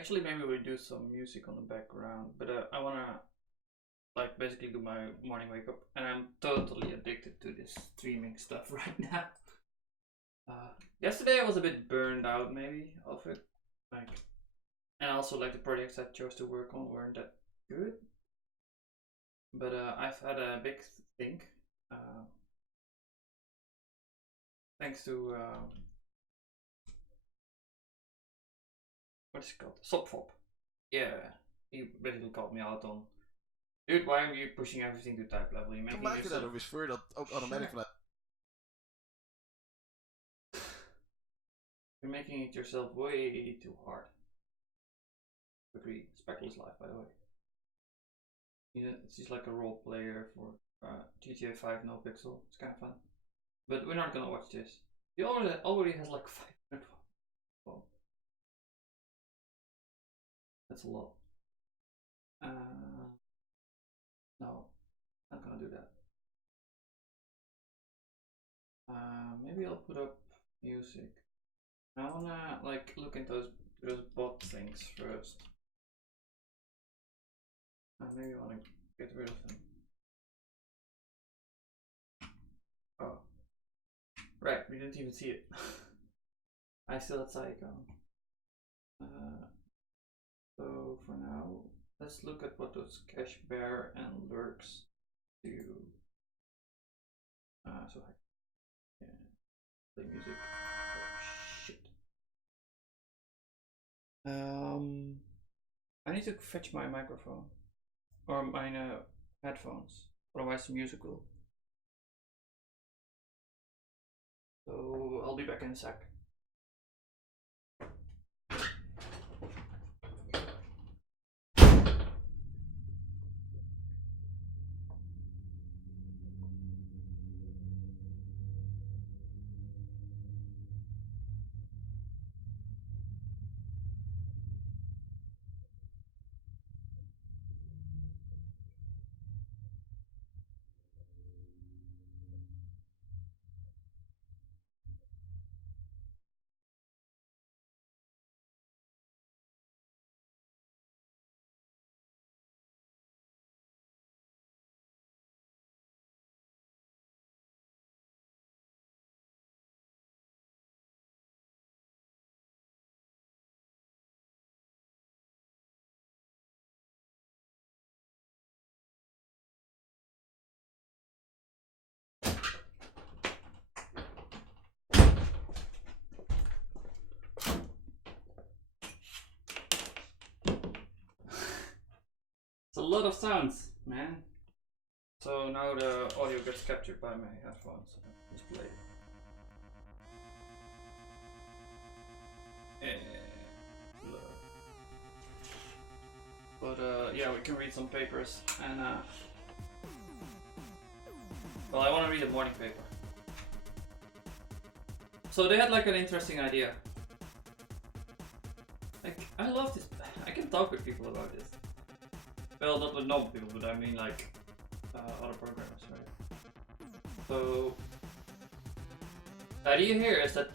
Actually, maybe we do some music on the background, but I wanna like basically do my morning wake up, and I'm totally addicted to this streaming stuff right now. Yesterday I was a bit burned out maybe of it, like, and also like the projects I chose to work on weren't that good. But I've had a big think, thanks to what is it called, Sopfop. Yeah, he basically called me out on, dude, why are you pushing everything to type level? You're Toen making maak je yourself... daar dus voor dat ook automatic vanuit. You're making it yourself way too hard. Agree. Spectral is live, by the way. It's just like a role player for GTA 5 No Pixel. It's kind of fun. But we're not gonna watch this. He already has like 500. Oh. That's a lot. No, not gonna do that. Maybe I'll put up music. I wanna like look into those bot things first. Maybe I wanna get rid of them. Oh, right, we didn't even see it. I still had Psycho. So for now, let's look at what those Cash Bear and Lurks do. So I can play music. Oh shit. I need to fetch my microphone or my headphones, otherwise the music will. So I'll be back in a sec. It's a lot of sounds, man. So now the audio gets captured by my headphones. Display. But yeah, we can read some papers, and well, I want to read a morning paper. So they had like an interesting idea. Like, I love this. I can talk with people about this. Well, not with normal people, but I mean like other programmers, right? So the idea here is that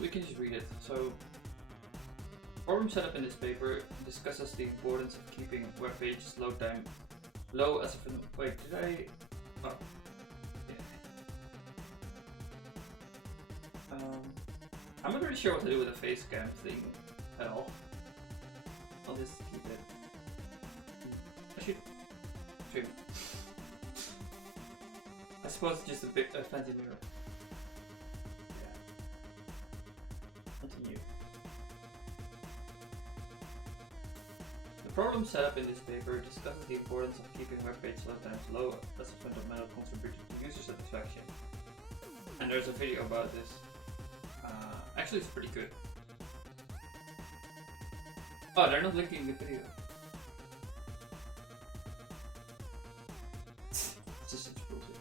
we can just read it. So, problem set up in this paper discusses the importance of keeping web pages load time low as a wait, did I? Oh, yeah. I'm not really sure what to do with the face cam thing at all. I'll just keep it. I should trim. I suppose it's just a fancy mirror. Yeah. Continue. The problem set up in this paper discusses the importance of keeping web page load times low as a fundamental contributor to user satisfaction. And there's a video about this. Actually, it's pretty good. Oh, they're not linking the video. It's just such bullshit.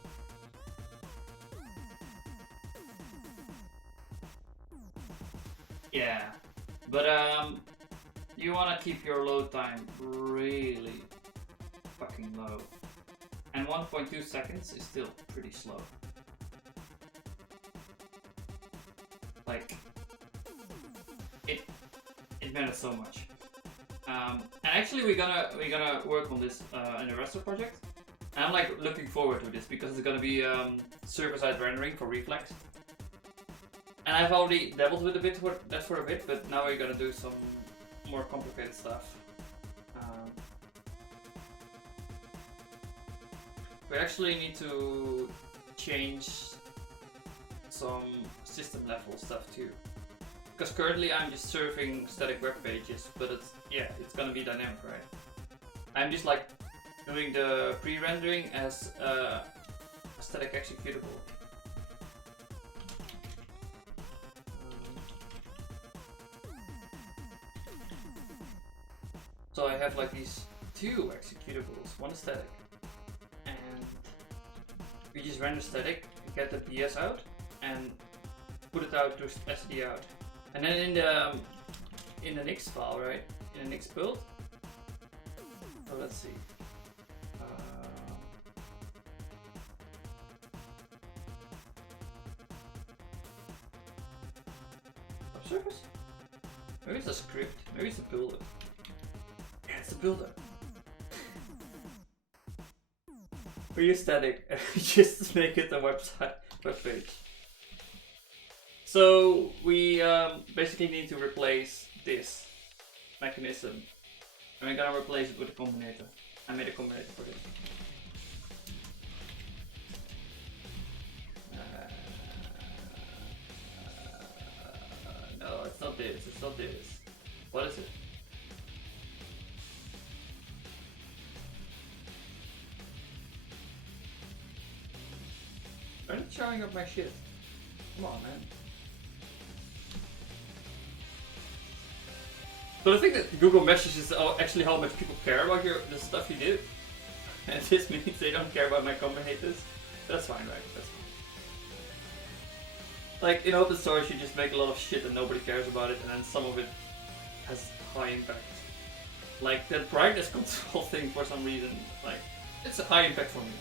Yeah, but you want to keep your load time really fucking low, and 1.2 seconds is still pretty slow. Like, it matters so much. And actually, we're gonna work on this in the Raster project. And I'm like looking forward to this because it's gonna be server-side rendering for Reflex. And I've already dabbled with a bit for a bit, but now we're gonna do some more complicated stuff. We actually need to change some system level stuff too. Because currently I'm just serving static web pages, but it's gonna be dynamic, right? I'm just like doing the pre-rendering as a static executable. So I have like these two executables, one is static, and we just render static, get the PS out, and put it out to SD out. And then in the Nix file, right? In the Nix build. Oh, let's see. Web service? Maybe it's a script. Maybe it's a builder. Yeah, it's a builder. We use static just to make it a web page. So we basically need to replace this mechanism, and we're gonna replace it with a combinator. I made a combinator for this. No, it's not this. It's not this. What is it? Are you showing up my shit? Come on, man. But I think that Google messages actually how much people care about the stuff you do. And this means they don't care about my combinators. That's fine, right? That's fine. Like, in open source you just make a lot of shit and nobody cares about it, and then some of it has high impact. Like that brightness control thing for some reason, like, it's a high impact for me.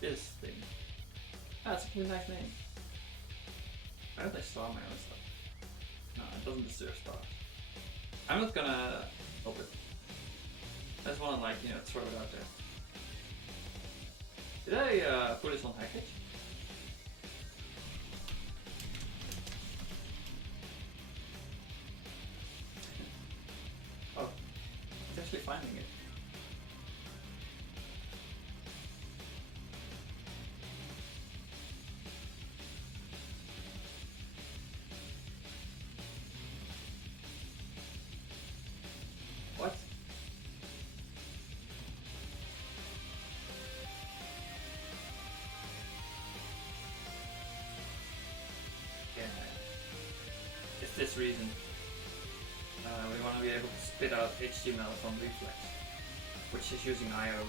This thing. That's a really nice name. Why don't I star my own stuff? No, it doesn't deserve stars. I'm not gonna help it. I just wanna, like, throw it out there. Did I put this on package? Oh, it's actually finding it. What? Yeah, it's this reason. We want to be able to spit out HTML from Reflex, which is using I/O.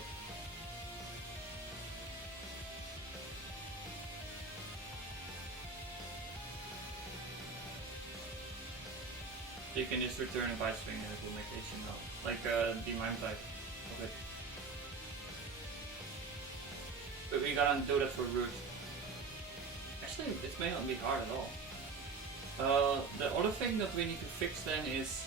So you can just return a byte string and it will make HTML, like the MIME type of it. But we gotta do that for root. Actually, this may not be hard at all. The other thing that we need to fix then is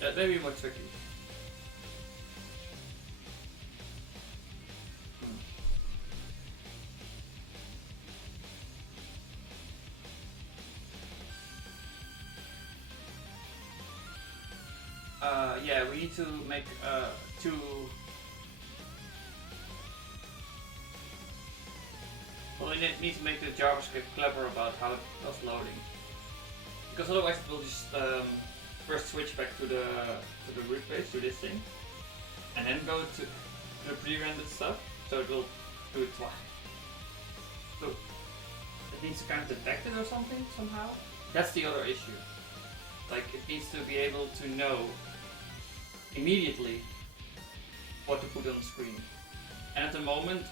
that may be more tricky. Yeah, we need to make two. Well, we need to make the JavaScript clever about how it does loading, because otherwise it will just first switch back to the root page, to this thing, and then go to the pre-rendered stuff. So it will do it twice. So it needs to kind of detect it or something somehow. That's the other issue. Like, it needs to be able to know immediately what to put on the screen. And at the moment,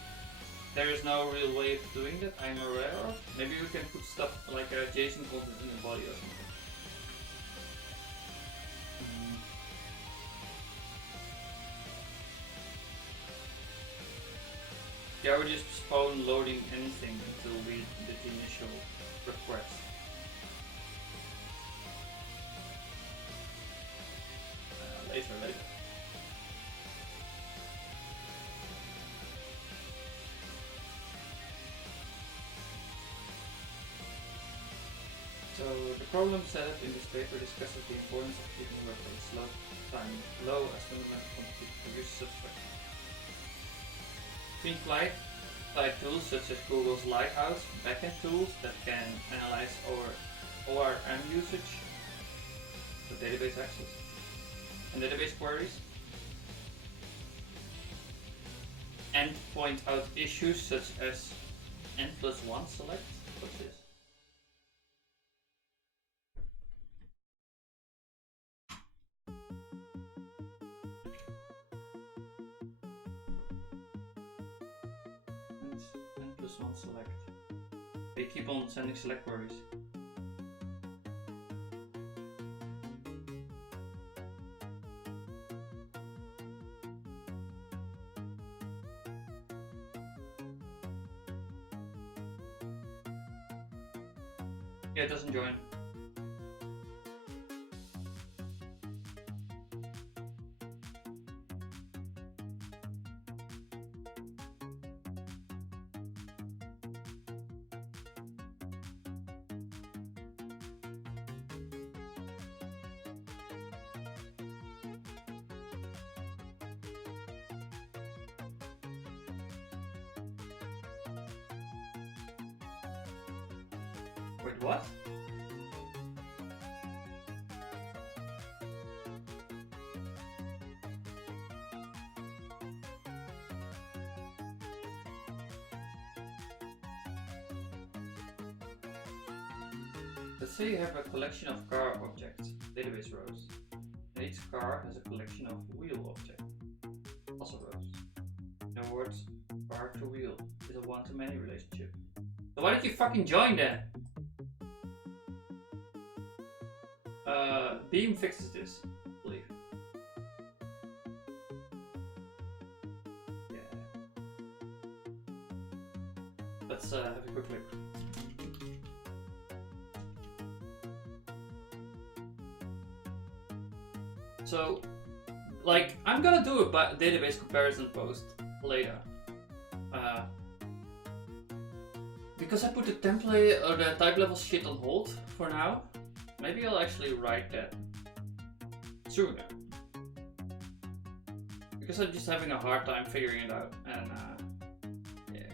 there is no real way of doing that I'm aware of. Maybe we can put stuff like JSON content in the body or something. Yeah, I would just postpone loading anything until we did the initial request. Later. So the problem setup in this paper discusses the importance of keeping workload slow time low as fundamental contribution to user satisfaction. Think like tools such as Google's Lighthouse, backend tools that can analyze ORM usage, so database access, and database queries, and point out issues such as n+1 select. What's this? N+1 select. They keep on sending select queries. Yeah, it doesn't join. Wait, what? Let's say you have a collection of car objects, database rows, and each car has a collection of wheel objects, also rows. In other words, car to wheel is a one-to-many relationship. So why did you fucking join then? Beam fixes this, I believe. Yeah. Let's have a quick look. So, like, I'm gonna do a database comparison post later. Because I put the template or the type level shit on hold for now, maybe I'll actually write that sooner. Because I'm just having a hard time figuring it out, and yeah.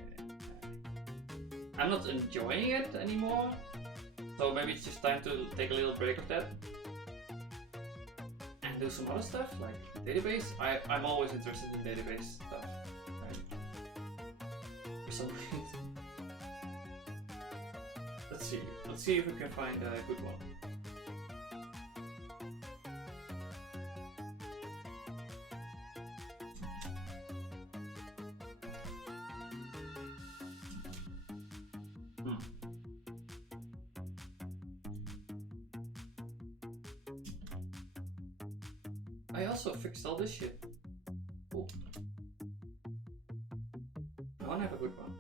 I'm not enjoying it anymore, so maybe it's just time to take a little break of that and do some other stuff like database. I'm always interested in database stuff, right? For some reason. Let's see if we can find a good one. I also fixed all this shit. Cool. I wanna have a good one.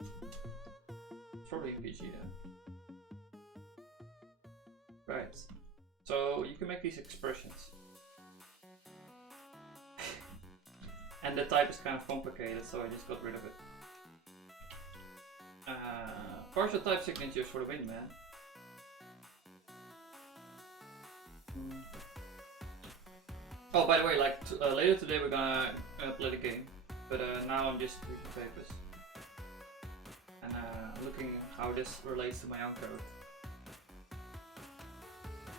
It's probably PG then. Right. So you can make these expressions. And the type is kind of complicated, so I just got rid of it. Partial type signatures for the win, man. Oh, by the way, like later today we're gonna play the game, but now I'm just reading papers and looking how this relates to my own code.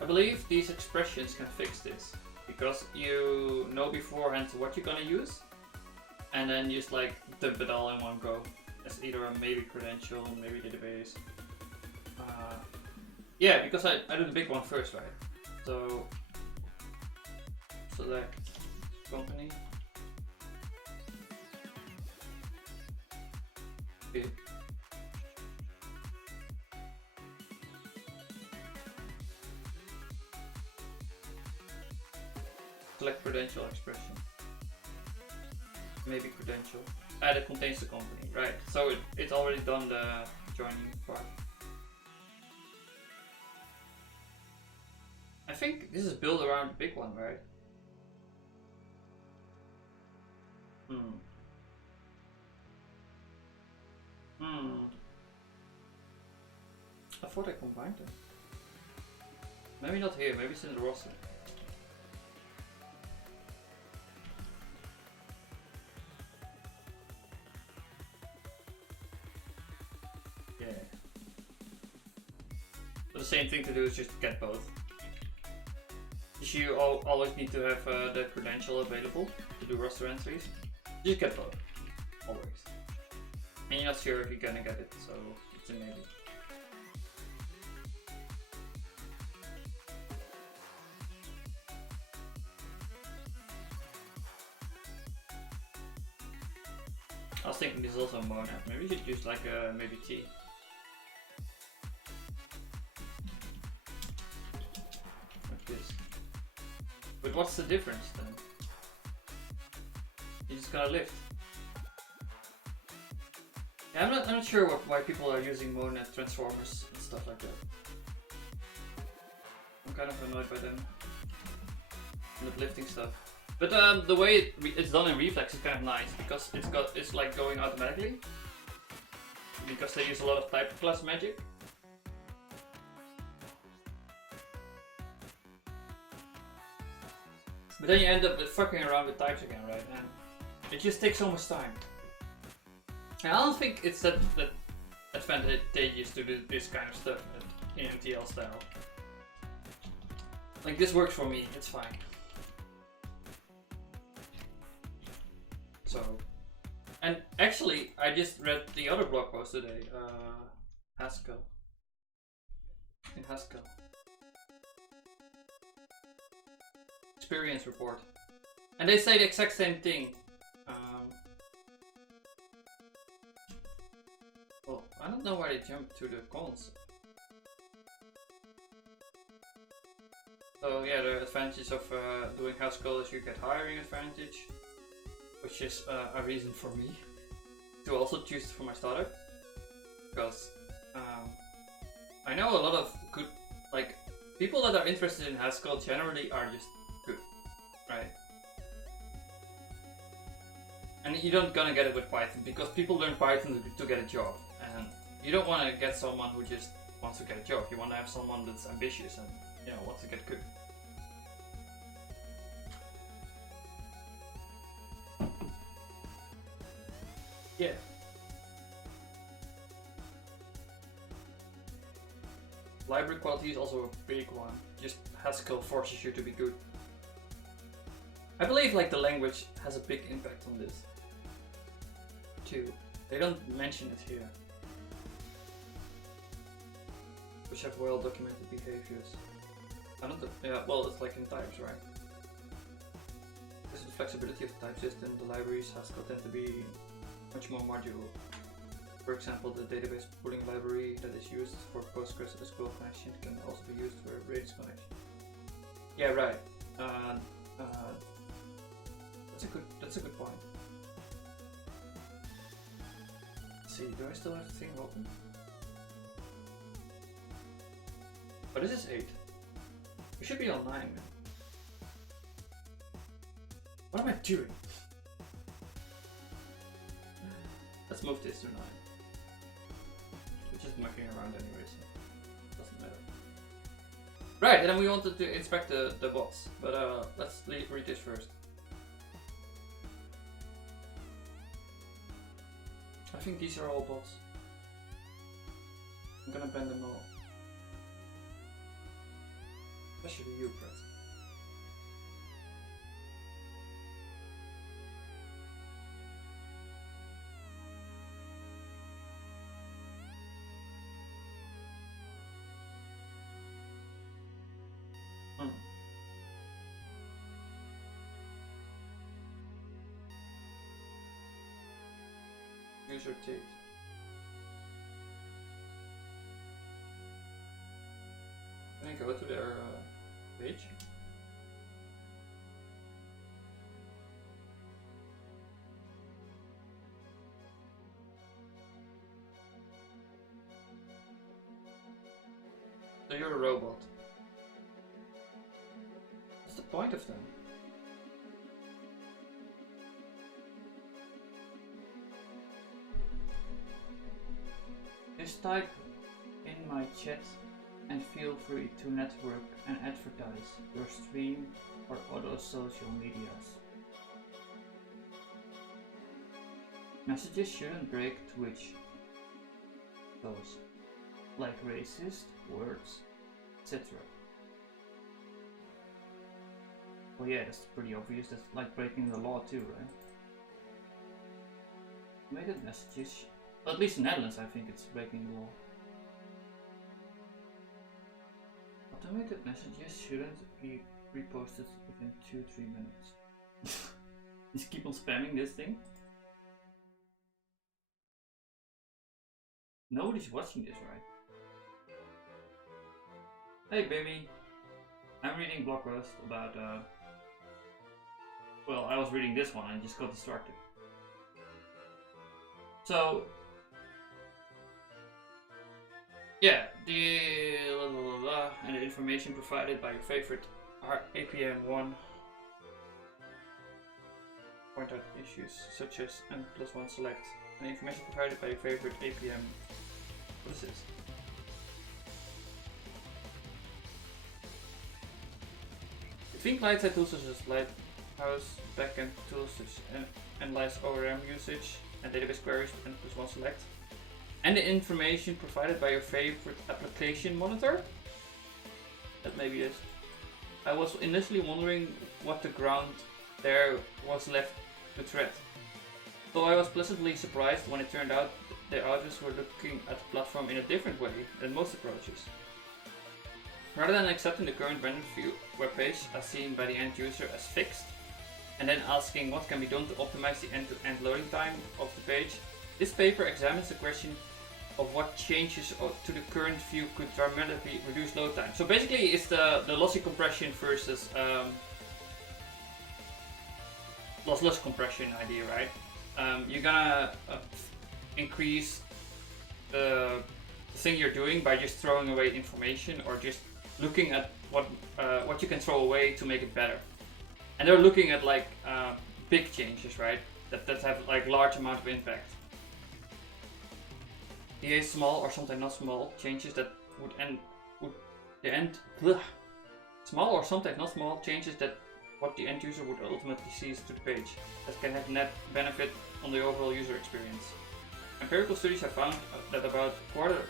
I believe these expressions can fix this because you know beforehand what you're gonna use, and then just like dump it all in one go as either a maybe credential, maybe database. Yeah, because I do the big one first, right? So select company. Okay. Select credential expression. Maybe credential. It contains the company, right? So it's already done the joining part. I think this is built around the big one, right? I thought I combined them. Maybe not here, maybe it's in the roster. Yeah. But the same thing to do is just get both. You always need to have the credential available to do roster entries. Just get both. Always. And you're not sure if you're gonna get it, so it's a maybe. I was thinking this is also a monad. Maybe we should use like a maybe T. Like this. But what's the difference then? You just gotta lift. Yeah, I'm not sure why people are using monad transformers and stuff like that. I'm kind of annoyed by them. And the lifting stuff. But the way it's done in Reflex is kind of nice because it's like going automatically. Because they use a lot of type class magic. But then you end up with fucking around with types again, right? And it just takes so much time. And I don't think it's that advantageous to do this kind of stuff in MTL style. Like this works for me, it's fine. So, and actually, I just read the other blog post today, Haskell. In Haskell. Experience report. And they say the exact same thing. Well, I don't know why they jumped to the cons. So yeah, the advantage of doing Haskell is you get hiring advantage. Which is a reason for me to also choose it for my startup, because I know a lot of good, like, people that are interested in Haskell generally are just good, right? And you don't gonna get it with Python because people learn Python to get a job, and you don't want to get someone who just wants to get a job. You want to have someone that's ambitious and wants to get good. Yeah. Library quality is also a big one. Just Haskell forces you to be good. I believe like the language has a big impact on this too. They don't mention it here. Which have well documented behaviors. I don't know, yeah, well it's like in types, right? Because of the flexibility of the type system, the libraries Haskell tend to be much more modular. For example, the database pooling library that is used for Postgres SQL connection can also be used for Redis connection. Yeah, right. That's a good point. Let's see, do I still have the thing open? Oh, this is 8. We should be on 9 now. What am I doing? Let's move this to 9. We're just mucking around anyway, so doesn't matter. Right, and then we wanted to inspect the bots, but let's read this first. I think these are all bots. I'm gonna ban them all. Especially you, Brett. User take. can go to their page. So you're a robot. What's the point of them? Just type in my chat and feel free to network and advertise your stream or other social medias. Messages shouldn't break Twitch. Those like racist words, etc. Well, yeah, that's pretty obvious. That's like breaking the law too, right? Automated messages, well, at least in Netherlands, I think it's breaking the law. Automated messages shouldn't be reposted within 2-3 minutes. Just keep on spamming this thing. Nobody's watching this, right? Hey baby, I'm reading blog post about, well, I was reading this one and just got distracted. So, yeah, the and the information provided by your favorite APM1 point out issues such as N+1 select, and the information provided by your favorite APM. What is this? Between client-side tools such as Lighthouse, backend tools such as analyze ORM usage and database queries with N+1 select, and the information provided by your favorite application monitor. That maybe is. I was initially wondering what the ground there was left to tread, though I was pleasantly surprised when it turned out the authors were looking at the platform in a different way than most approaches. Rather than accepting the current random view webpage as seen by the end user as fixed, and then asking what can be done to optimize the end-to-end loading time of the page, this paper examines the question of what changes to the current view could dramatically reduce load time. So basically it's the lossy compression versus lossless compression idea, right? You're gonna increase the thing you're doing by just throwing away information or just looking at what you can throw away to make it better. And they're looking at like big changes, right? That have like large amount of impact. The small or sometimes not small changes that small or sometimes not small changes that what the end user would ultimately see to the page that can have net benefit on the overall user experience. Empirical studies have found that about a quarter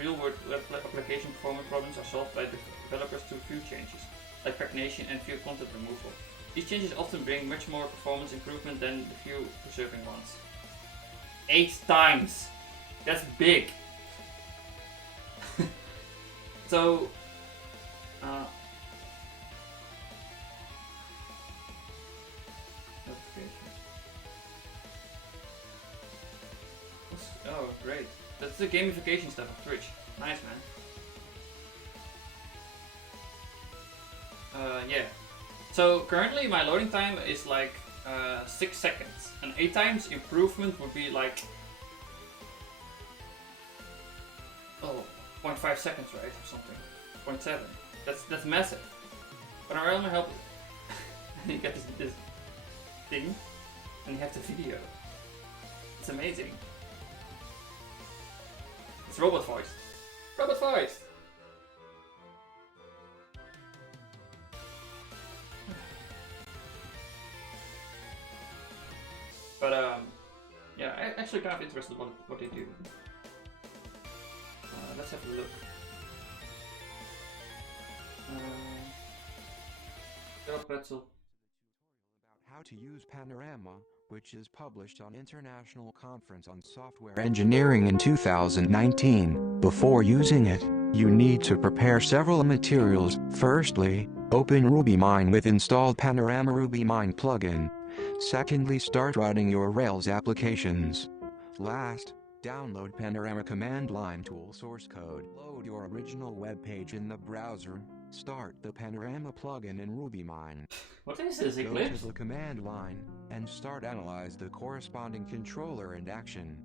real-world web application performance problems are solved by developers through view changes, like pagination and view content removal. These changes often bring much more performance improvement than the view preserving ones. 8 times! That's big! So, oh, great. That's the gamification stuff of Twitch. Nice, man. Yeah. So currently my loading time is like 6 seconds, and 8 times improvement would be like 0.5 seconds, right, or something. 0.7. That's massive. But I only help. You get this thing, and you have the video. It's amazing. It's robot voice. Robot voice. But yeah, I'm actually kind of interested what they do. Let's have a look. Pretzel. How to use Panorama, which is published on International Conference on Software Engineering in 2019. Before using it, you need to prepare several materials. Firstly, open RubyMine with installed Panorama RubyMine plugin. Secondly, start writing your Rails applications. Last, download Panorama command line tool source code. Load your original web page in the browser. Start the Panorama plugin in RubyMine. What is this, Go to Eclipse? the command line and start analyze the corresponding controller and action.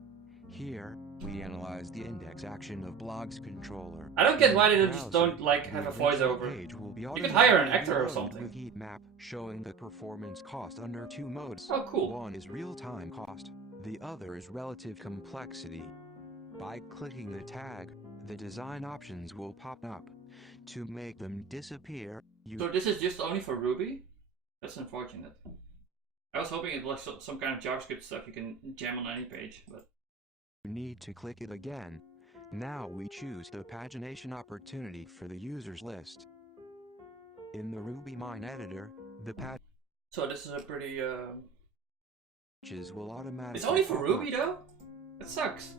Here, we analyze the index action of blog's controller. I don't get why they In the just browser, don't like have a the eventual voiceover. page will be You could hire an automatically actor or reloaded something. with heat map showing the performance cost under two modes. Oh, cool. One is real-time cost, the other is relative complexity. By clicking the tag, the design options will pop up. To make them disappear, you So this is just only for Ruby? That's unfortunate. I was hoping it was some kind of JavaScript stuff you can jam on any page, but need to click it again. Now we choose the pagination opportunity for the users list. In the RubyMine editor, the so this is a pretty patches will automatically it's only for pop Ruby up. though? That sucks.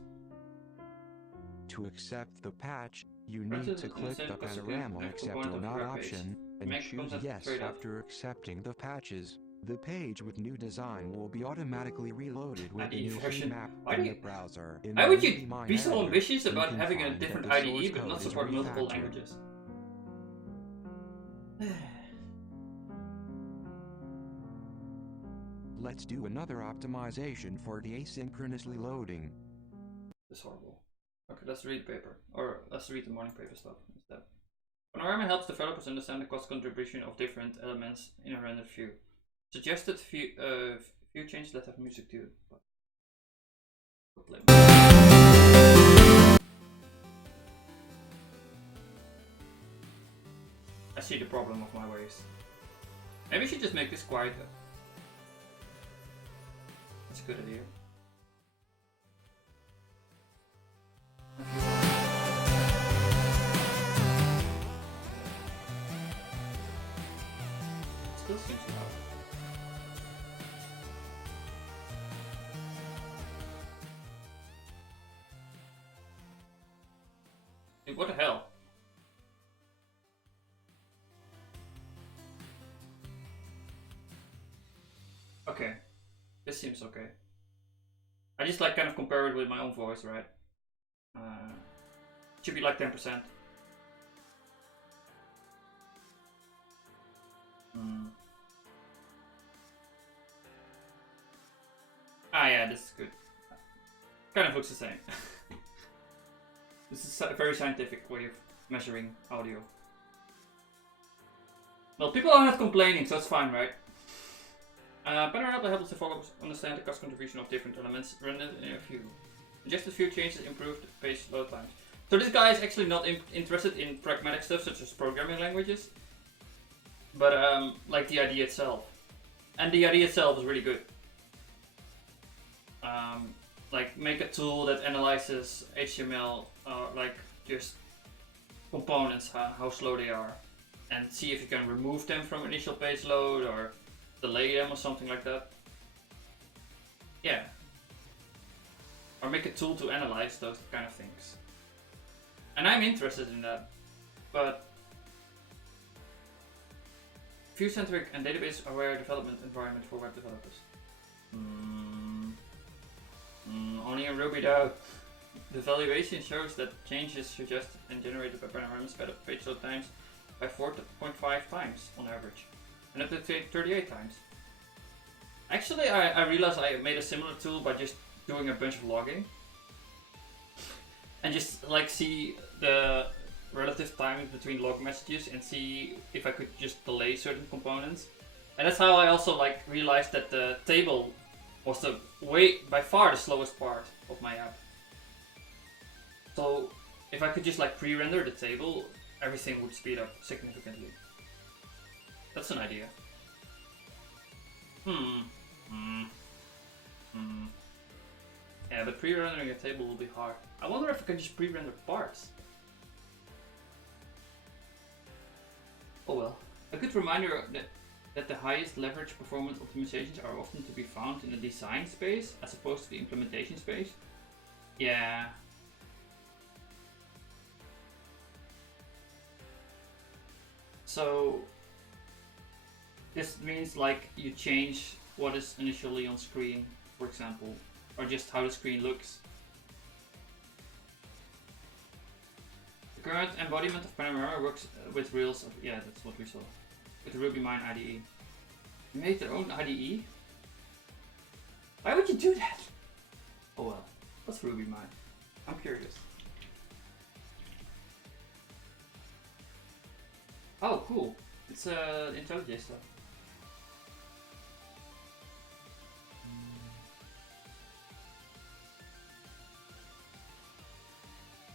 To accept the patch, you Press need it to and click send the custom Panorama component accept of or the not web page. option, and Make choose content yes straight up. after accepting the patches. The page with new design will be automatically reloaded with the IDE new version. map Why in do the you- browser. In Why the would you RubyMine be so editor, ambitious you about can having a find that different the source IDE but code not is support multiple refactored. languages? Let's do another optimization for the asynchronously loading. It's horrible. Okay, let's read the paper. Or let's read the morning paper stuff instead. Panorama helps developers understand the cost contribution of different elements in a rendered view. Suggested view changes that have music too. I see the problem of my ways. Maybe we should just make this quieter. That's a good idea. Still seems loud. Dude, what the hell? Okay, this seems okay. I just like kind of compare it with my own voice, right? Should be like 10%. Ah yeah, this is good. Kind of looks the same. This is a very scientific way of measuring audio. Well, people are not complaining, so it's fine, right? Panorama helps developers understand the cost contribution of different elements rendered in a view. Suggested view changes improved page load times. So this guy is actually not interested in pragmatic stuff such as programming languages, but like the idea itself. And the idea itself is really good. Like make a tool that analyzes HTML, like just components, how slow they are, and see if you can remove them from initial page load or delay them or something like that. Yeah. Or make a tool to analyze those kind of things. And I'm interested in that, but view-centric and database-aware development environment for web developers. Only in Ruby though. The evaluation shows that changes suggested and generated by Panorama sped up page load times by 4.5 times on average, and up to 38 times. Actually, I realized I made a similar tool by just doing a bunch of logging and just like see the relative timing between log messages and see if I could just delay certain components. And that's how I also like realized that the table was the by far the slowest part of my app. So if I could just like pre-render the table, everything would speed up significantly. That's an idea. Yeah, but pre-rendering a table will be hard. I wonder if I can just pre-render parts. Oh well. A good reminder that the highest leverage performance optimizations are often to be found in the design space as opposed to the implementation space. Yeah. So this means like you change what is initially on screen, for example, or just how the screen looks. The current embodiment of Panorama works with Rails. Yeah, that's what we saw. With the RubyMine IDE. You made their own IDE? Why would you do that? Oh well. What's RubyMine? I'm curious. Oh, cool. It's IntelliJ stuff.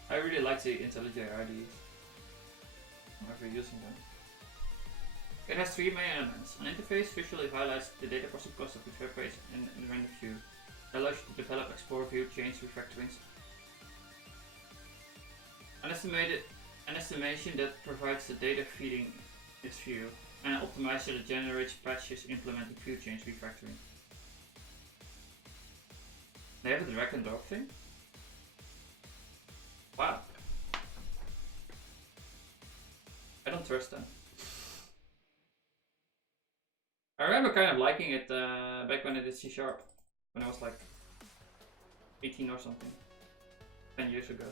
I really like the IntelliJ IDEs. I'm never using them. It has three main elements. An interface visually highlights the data processing cost of the web page in the render view. It allows you to develop, explore, view, change, refactorings. An estimation that provides the data feeding its view. And an optimizer that generates patches implementing view change refactoring. They have a drag and drop thing? Wow. I don't trust them. I remember kind of liking it back when I did C#, when I was like 18 or something, 10 years ago.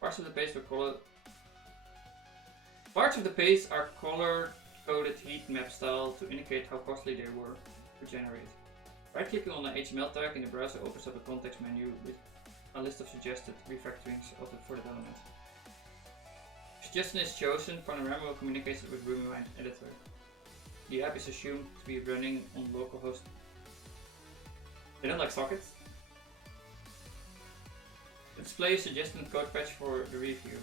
Parts of the page are color-coded heat map style to indicate how costly they were to generate. Right-clicking on the HTML tag in the browser opens up a context menu with a list of suggested refactorings for that element. Suggestion is chosen, Panorama will communicate with RubyMine editor. The app is assumed to be running on localhost. They don't like sockets? Display a suggested code patch for the review.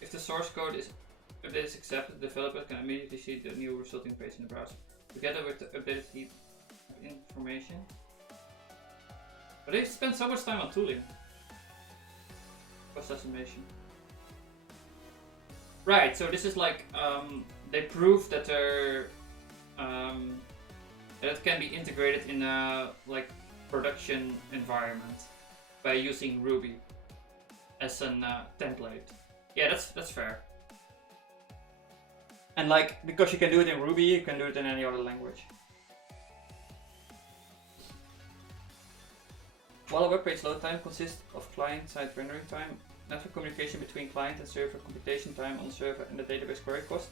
If the source code update is accepted, the developer can immediately see the new resulting page in the browser, together with the updated heap information. But they spend so much time on tooling. Cost estimation. Right, so this is like, they prove that that it can be integrated in a like production environment by using Ruby as a template. Yeah, that's fair. And like, because you can do it in Ruby, you can do it in any other language. While a web page load time consists of client-side rendering time, network communication between client and server, computation time on the server, and the database query cost.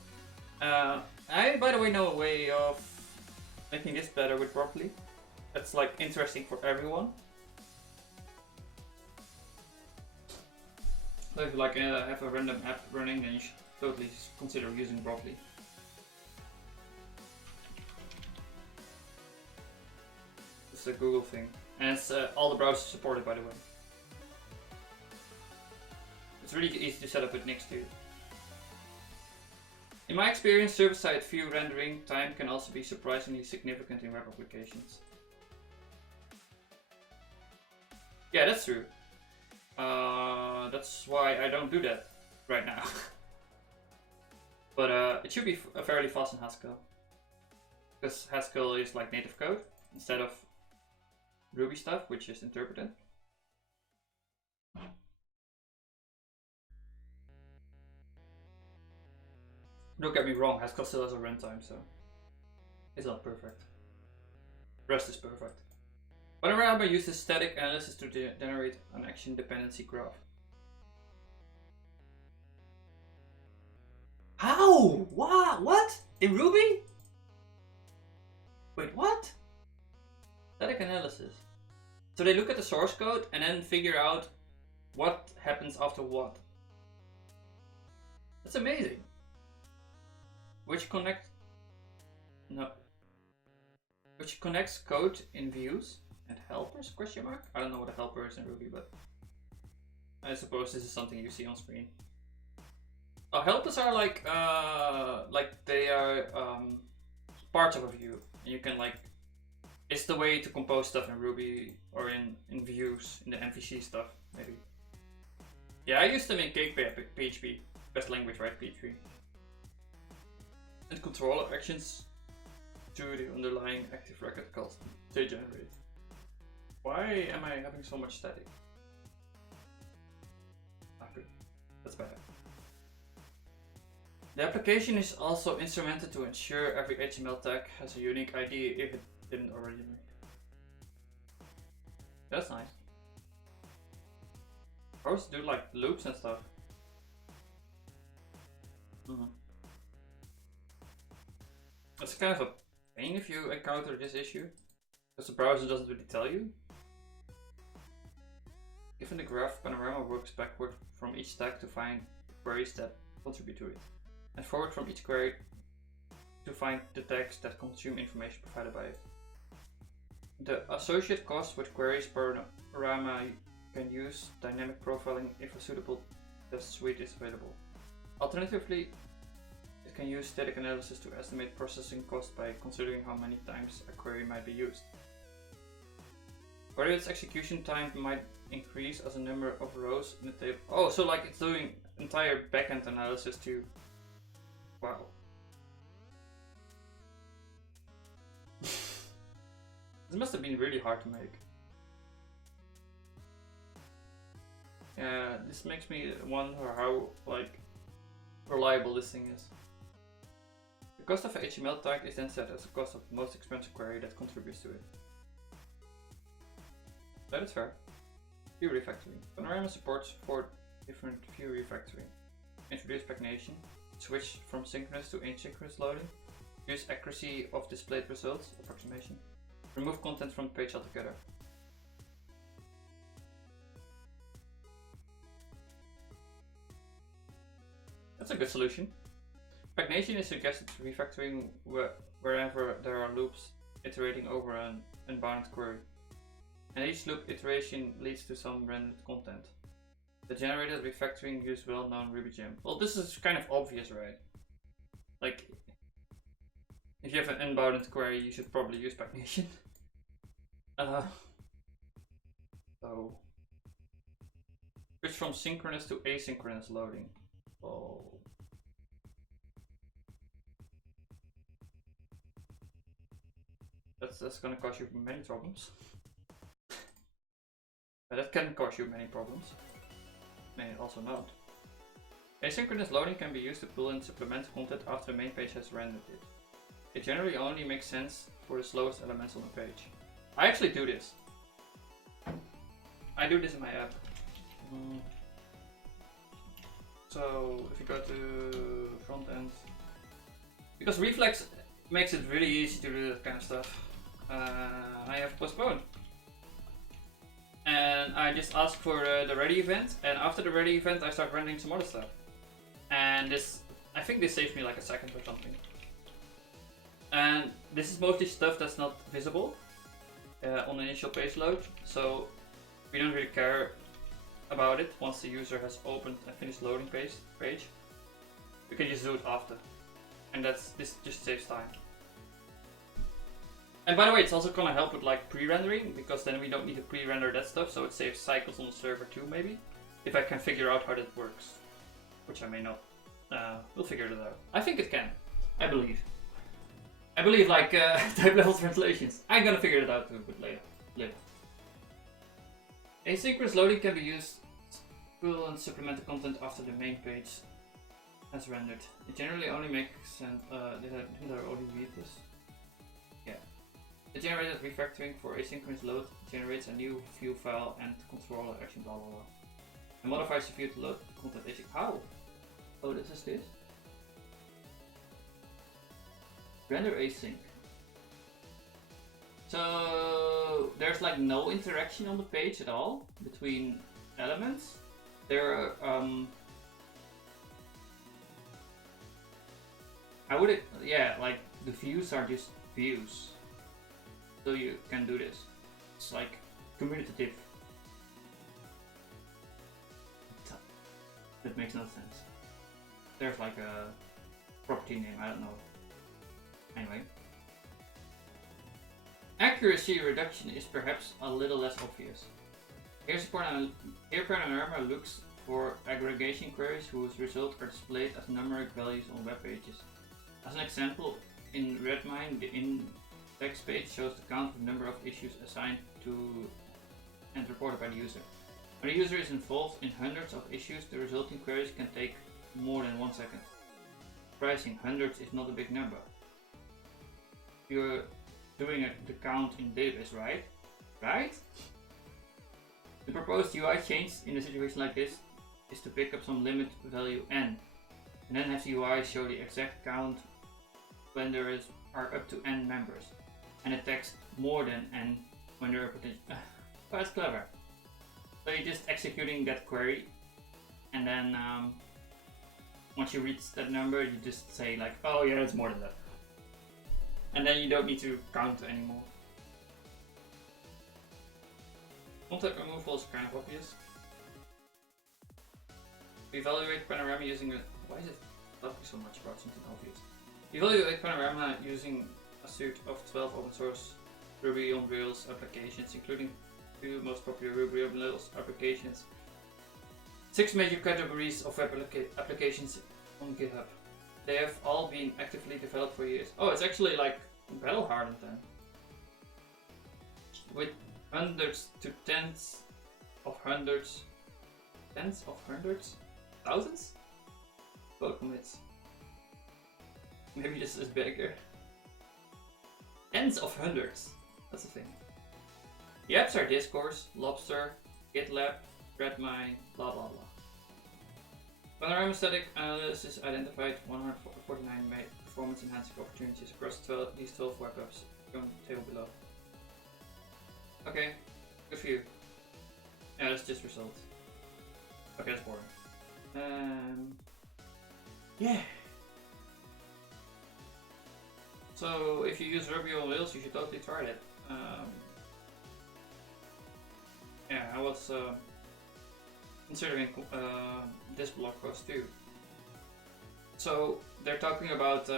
I, by the way, know a way of making this better with Broccoli. That's like interesting for everyone. So if you like have a random app running, then you should totally consider using Broccoli. It's a Google thing, and it's all the browsers supported, by the way. It's really easy to set up with Nix too. In my experience, server-side view rendering time can also be surprisingly significant in web applications. Yeah, that's true. That's why I don't do that right now. But it should be fairly fast in Haskell. Because Haskell is like native code instead of Ruby stuff, which is interpreted. Don't get me wrong, Haskell still has a runtime, so it's not perfect. The rest is perfect. Panorama uses static analysis to generate an action dependency graph. How? What? In Ruby? Wait, what? Static analysis. So they look at the source code and then figure out what happens after what. That's amazing. Which connects code in views and helpers? Question mark? I don't know what a helper is in Ruby, but I suppose this is something you see on screen. Oh, helpers are like they are parts of a view, and you can like, it's the way to compose stuff in Ruby or in views, in the MVC stuff maybe. Yeah, I used them in CakePHP, best language, right? PHP. And controller actions to the underlying active record calls they generate. Why am I having so much static? Ah, good. That's bad. The application is also instrumented to ensure every HTML tag has a unique ID if it didn't originally. That's nice. I also do like loops and stuff. It's kind of a pain if you encounter this issue, because the browser doesn't really tell you. Given the graph, Panorama works backward from each tag to find queries that contribute to it, and forward from each query to find the tags that consume information provided by it. The associate cost with queries Panorama can use dynamic profiling if a suitable test suite is available. Alternatively, it can use static analysis to estimate processing cost by considering how many times a query might be used. Whether its execution time might increase as a number of rows in the table. Oh, so like it's doing entire backend analysis too. Wow. This must have been really hard to make. Yeah, this makes me wonder how like reliable this thing is. The cost of a HTML tag is then set as the cost of the most expensive query that contributes to it. That is fair. View refactoring. Panorama supports 4 different view refactoring. Introduce pagination, switch from synchronous to asynchronous loading, use accuracy of displayed results, approximation, remove content from the page altogether. That's a good solution. Pagination is suggested refactoring wherever there are loops iterating over an unbounded query, and each loop iteration leads to some rendered content. The generated refactoring uses well-known RubyGem. Well, this is kind of obvious, right? Like, if you have an unbounded query, you should probably use pagination. So, switch from synchronous to asynchronous loading. Oh. That's gonna cause you many problems. That can cause you many problems. May also not. Asynchronous loading can be used to pull and supplement content after the main page has rendered it. It generally only makes sense for the slowest elements on the page. I actually do this. I do this in my app. So if you go to front end, because Reflex makes it really easy to do that kind of stuff, I have postponed. And I just ask for the ready event, and after the ready event I start rendering some other stuff. And this, I think this saves me like a second or something. And this is mostly stuff that's not visible on the initial page load, so we don't really care about it once the user has opened and finished loading page. We can just do it after, and this just saves time. And by the way, it's also gonna help with like pre-rendering, because then we don't need to pre-render that stuff, so it saves cycles on the server too, maybe. If I can figure out how that works, which I may not. We'll figure it out. I think it can. I believe. Like type level translations. I'm gonna figure it out too, but later. Asynchronous loading can be used to pull and supplement the content after the main page has rendered. It generally only makes sense. Did I already read this? Yeah. The generated refactoring for asynchronous load generates a new view file and controller action blah blah blah. And modifies the view to load the content async. How? Oh, this is this? Render async. So there's like no interaction on the page at all between elements. There are like the views are just views. So you can do this. It's like commutative. That makes no sense. There's like a property name, I don't know. Anyway. Accuracy reduction is perhaps a little less obvious. Here Panorama looks for aggregation queries whose results are displayed as numeric values on web pages. As an example, in Redmine, the index page shows the count of the number of issues assigned to and reported by the user. When a user is involved in hundreds of issues, the resulting queries can take more than 1 second. Pricing hundreds is not a big number. You're doing the count in database, right? Right? The proposed UI change in a situation like this is to pick up some limit value n, and then have the UI show the exact count when there are up to n members, and a text more than n when there are potential. That's clever. So you're just executing that query, and then once you reach that number, you just say like, oh yeah, it's more than that. And then you don't need to count anymore. Content removal is kind of obvious. Evaluate Panorama using a... Why is it talking so much about something obvious? Evaluate Panorama using a suite of 12 open source Ruby on Rails applications, including 2 most popular Ruby on Rails applications. 6 major categories of web applications on GitHub. They have all been actively developed for years. Oh, it's actually like battle hardened then. With hundreds to tens of hundreds, thousands? Code commits. Maybe this is bigger. Tens of hundreds. That's the thing. The apps are Discourse, Lobster, GitLab, Redmine, blah blah blah. Panorama Static Analysis identified 149 performance enhancing opportunities across these 12 web apps shown in the table below. Okay, good for you. Yeah, that's just results. Okay, that's boring. Yeah. So if you use Ruby on Rails, you should totally try it. Yeah, I was considering this blog post too. So they're talking about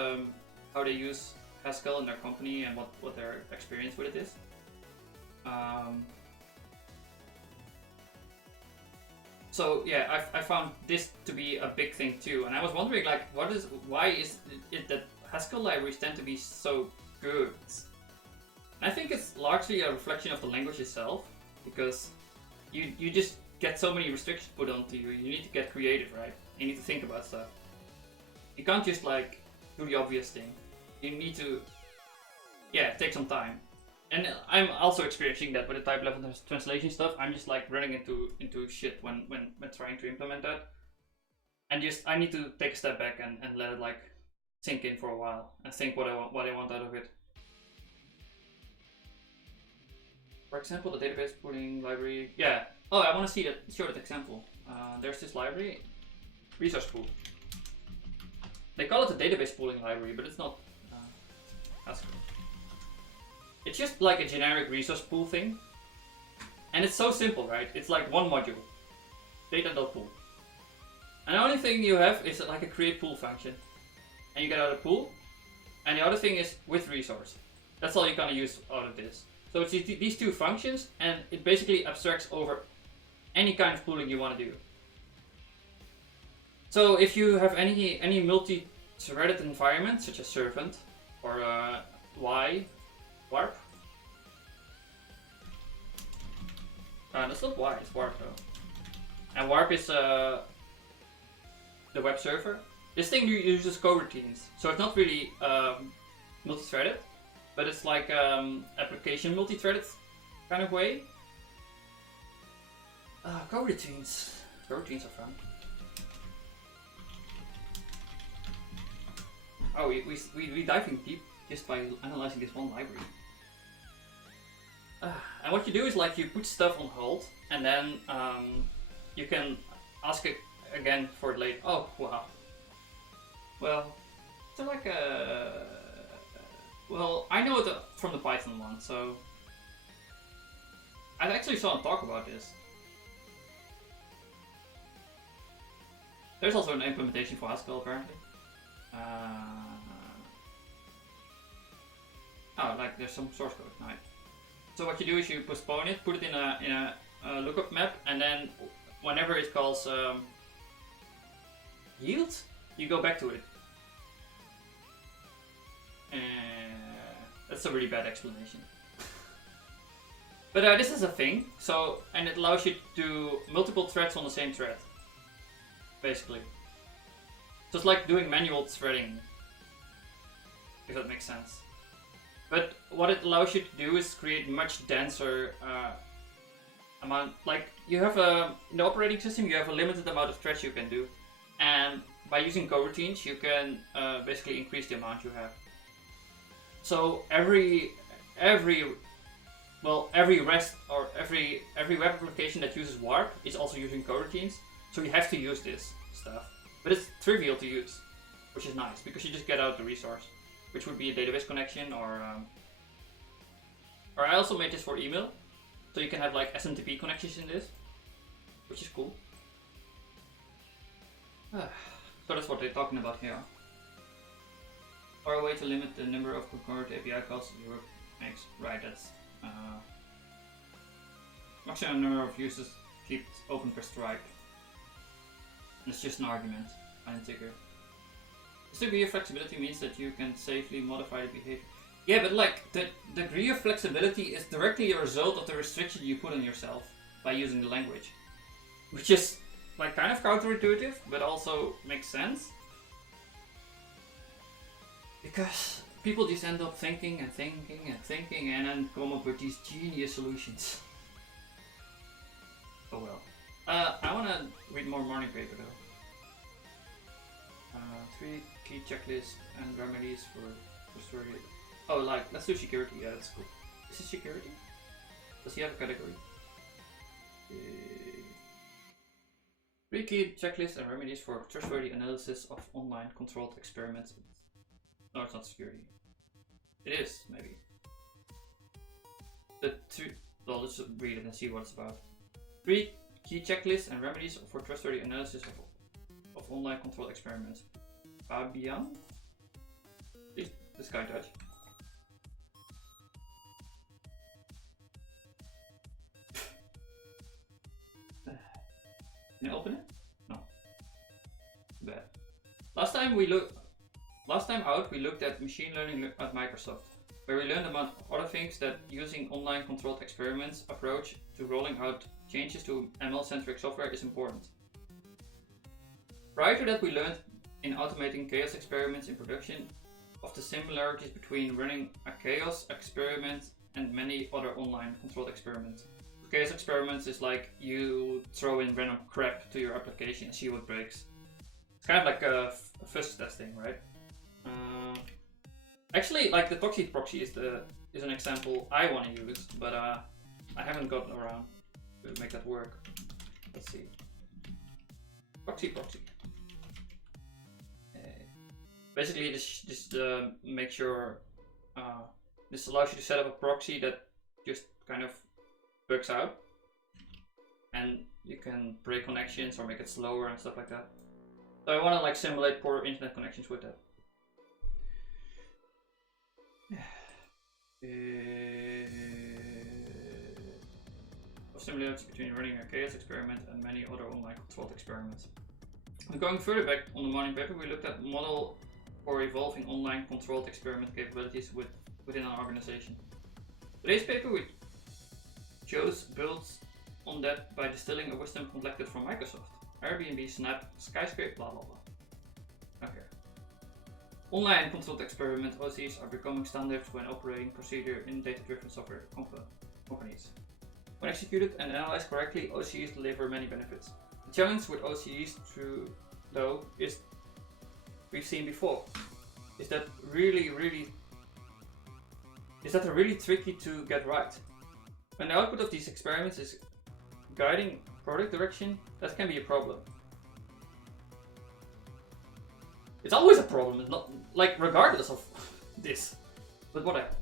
how they use Haskell in their company and what their experience with it is. So yeah, I found this to be a big thing too, and I was wondering like, why is it that Haskell libraries tend to be so good? And I think it's largely a reflection of the language itself, because you just get so many restrictions put onto you. You need to get creative, right? You need to think about stuff. You can't just like do the obvious thing. You need to, yeah, take some time. And I'm also experiencing that with the type level translation stuff. I'm just like running into shit when trying to implement that. And just I need to take a step back and let it like sink in for a while and think what I want out of it. For example, the database pooling library. Yeah. Oh, I want to show that example. There's this library, resource pool. They call it a database pooling library, but it's not. Haskell. It's just like a generic resource pool thing, and it's so simple, right? It's like one module, data.pool, and the only thing you have is like a create pool function, and you get out a pool, and the other thing is with resource. That's all you're gonna use out of this. So it's these two functions, and it basically abstracts over any kind of pooling you want to do. So if you have any multi-threaded environment, such as Servant or Warp. That's not Y, it's Warp though. And Warp is the web server. This thing uses coroutines, so it's not really multi-threaded, but it's like application multi-threaded kind of way. Coroutines. Coroutines are fun. Oh, we diving deep just by analyzing this one library. And what you do is like you put stuff on hold, and then you can ask it again for it later. Oh wow. Well, it's like a. Well, I know it from the Python one, so I actually saw him talk about this. There's also an implementation for Haskell apparently. Oh, like there's some source code, nice. So what you do is you postpone it, put it in a lookup map, and then whenever it calls yield, you go back to it. That's a really bad explanation. But this is a thing, so, and it allows you to do multiple threads on the same thread, basically. So it's like doing manual threading, if that makes sense. But what it allows you to do is create much denser, a amount, like you have in the operating system you have a limited amount of threads you can do, and by using coroutines you can basically increase the amount you have. So every REST or every web application that uses Warp is also using coroutines, so you have to use this stuff. But it's trivial to use, which is nice because you just get out the resource, which would be a database connection or I also made this for email, so you can have like SMTP connections in this, which is cool. So that's what they're talking about here. Or a way to limit the number of concurrent API calls Europe makes. Right, that's maximum number of users kept open per stripe. It's just an argument, I didn't take it. This degree of flexibility means that you can safely modify the behavior. Yeah, but like the degree of flexibility is directly a result of the restriction you put on yourself by using the language, which is like kind of counterintuitive, but also makes sense. Because people just end up thinking and thinking and thinking and then come up with these genius solutions. Oh well. I want to read more morning paper though. 3 key checklists and remedies for security. Oh, like, let's do security. Yeah, that's cool. Is it security? Does he have a category? 3 key checklists and remedies for trustworthy analysis of online controlled experiments. No, it's not security. It is, maybe. Well, let's read it and see what it's about. 3 key checklists and remedies for trustworthy analysis of online controlled experiments. Fabian? Is this guy Dutch? Can you open it? No. Too bad. Last time out we looked at machine learning at Microsoft, where we learned about other things that using online controlled experiments approach to rolling out changes to ML-centric software is important. Prior to that, we learned in automating chaos experiments in production of the similarities between running a chaos experiment and many other online controlled experiments. Chaos experiments is like you throw in random crap to your application and see what breaks. It's kind of like a fuzz testing, right? Actually, like the Toxie proxy is an example I want to use, but I haven't gotten around to make that work. Let's see. Toxie proxy. Basically, this makes sure this allows you to set up a proxy that just kind of works out, and you can break connections or make it slower and stuff like that. So I want to like simulate poor internet connections with that. Of similarities between running a chaos experiment and many other online controlled experiments. And going further back on the morning paper, we looked at model for evolving online controlled experiment capabilities within an organization. Today's paper we chose builds on that by distilling a wisdom collected from Microsoft, Airbnb, Snap, Skyscraper, blah blah blah. Okay. Online controlled experiment OCs are becoming standard when operating procedure in data-driven software companies. When executed and analyzed correctly, OCs deliver many benefits. The challenge with OCs, though, is we've seen before, is that they're really tricky to get right. When the output of these experiments is guiding product direction, that can be a problem. It's always a problem, it's not like regardless of this, but whatever.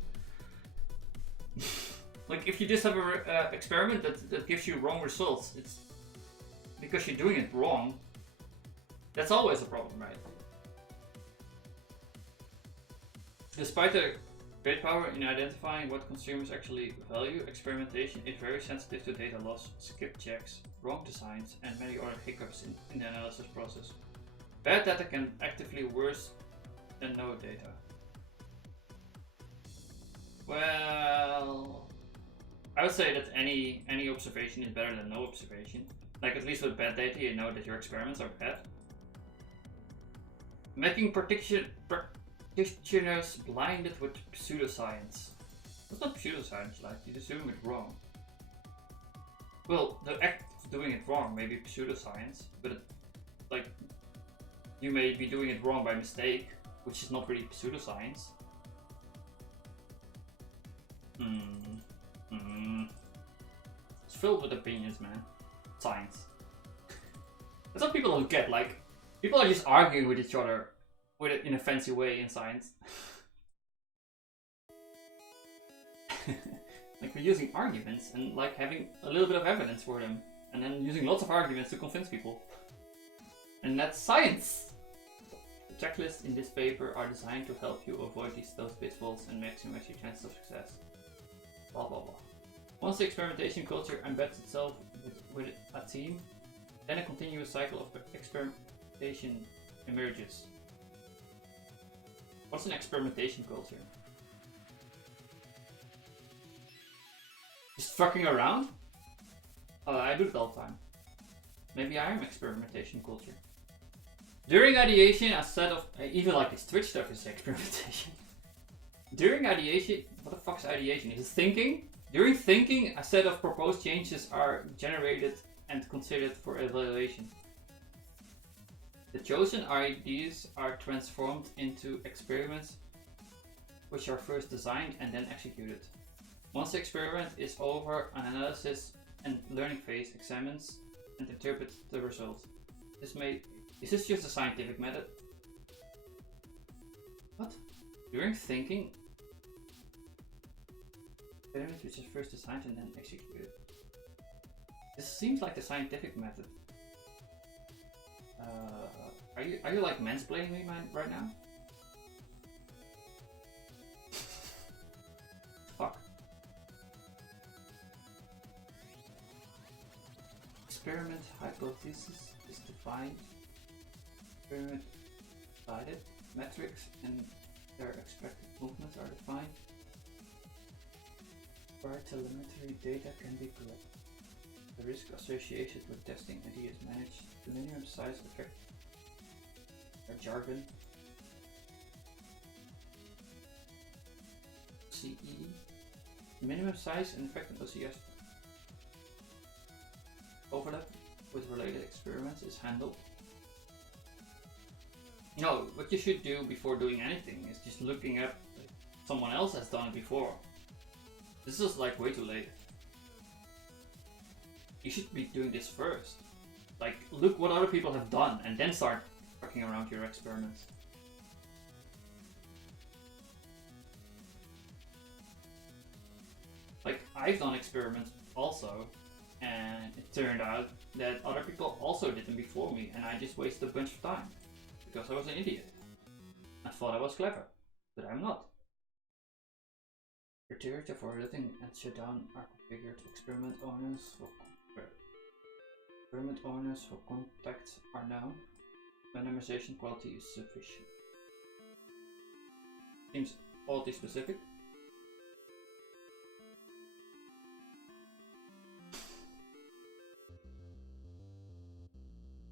Like if you just have an experiment that gives you wrong results, it's because you're doing it wrong. That's always a problem, right? Despite the great power in identifying what consumers actually value, experimentation is very sensitive to data loss, skip checks, wrong designs, and many other hiccups in the analysis process. Bad data can actively worse than no data. Well, I would say that any observation is better than no observation. Like at least with bad data, you know that your experiments are bad. Making practitioners blinded with pseudoscience. That's not pseudoscience, like you assume it wrong. Well, the act of doing it wrong may be pseudoscience, but like you may be doing it wrong by mistake, which is not really pseudoscience. It's filled with opinions, man. Science. That's what people don't get. Like, people are just arguing with each other with it in a fancy way in science. Like, we're using arguments and like having a little bit of evidence for them, and then using lots of arguments to convince people. And that's science. The checklists in this paper are designed to help you avoid those pitfalls and maximize your chances of success. Blah blah blah. Once the experimentation culture embeds itself with a team, then a continuous cycle of experimentation emerges. What's an experimentation culture? Just fucking around? I do it all the time. Maybe I am experimentation culture. During ideation, a set of... even like this Twitch stuff is experimentation. During ideation... What the fuck's ideation? Is it thinking? During thinking, a set of proposed changes are generated and considered for evaluation. The chosen ideas are transformed into experiments which are first designed and then executed. Once the experiment is over, an analysis and learning phase examines and interprets the results. Is this just a scientific method? What? During thinking, experiment which is first designed and then executed. This seems like the scientific method. Are you like mansplaining me right now? Fuck. Experiment hypothesis is defined. Experiment decided. Metrics and their expected movements are defined. Where telemetry data can be collected. The risk associated with testing ideas managed. The minimum size effect. Jargon. CE. Minimum size and effect of OCS. Overlap with related experiments is handled. No, what you should do before doing anything is just looking up someone else has done it before. This is like way too late. You should be doing this first. Like, look what other people have done and then start fucking around your experiments. Like, I've done experiments also, and it turned out that other people also did them before me, and I just wasted a bunch of time because I was an idiot. I thought I was clever, but I'm not. Criteria for editing and shutdown are configured. Experiment owners for contacts are known. Randomization quality is sufficient. Seems quality specific.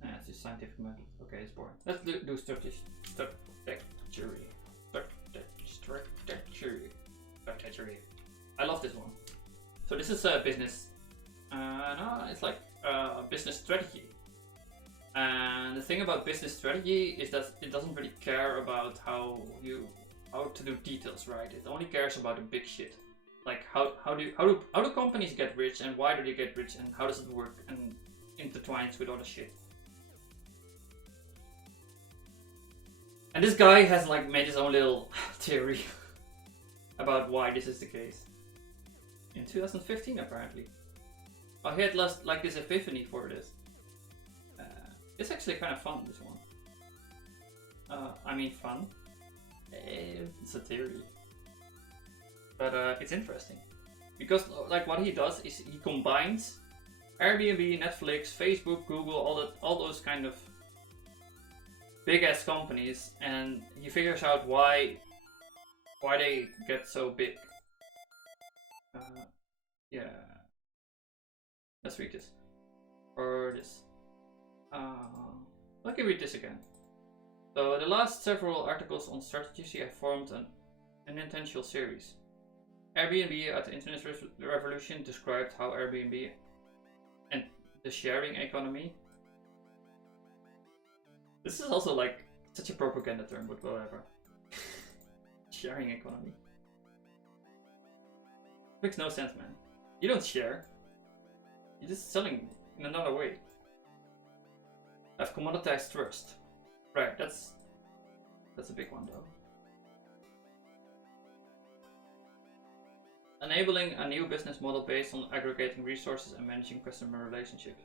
It's just scientific method. Okay, it's boring. Let's do strategy. I love this one. So this is a business. No, it's like business strategy. And the thing about business strategy is that it doesn't really care about how to do details, right? It only cares about the big shit. Like how do companies get rich, and why do they get rich, and how does it work and intertwines with other shit. And this guy has like made his own little theory about why this is the case. In 2015 apparently. Oh, he had like this epiphany for this. It's actually kind of fun, this one. I mean fun. It's a theory. But it's interesting. Because like what he does is he combines Airbnb, Netflix, Facebook, Google, all those kind of big ass companies, and he figures out why they get so big. Yeah. Let's read this. Or this. Let me read this again. So the last several articles on strategy have formed an intentional series. Airbnb at the Internet Revolution described how Airbnb sharing economy. This is also like such a propaganda term, but whatever. Sharing economy. Makes no sense, man. You don't share. You're just selling in another way. I've commoditized trust. Right, that's a big one though. Enabling a new business model based on aggregating resources and managing customer relationships.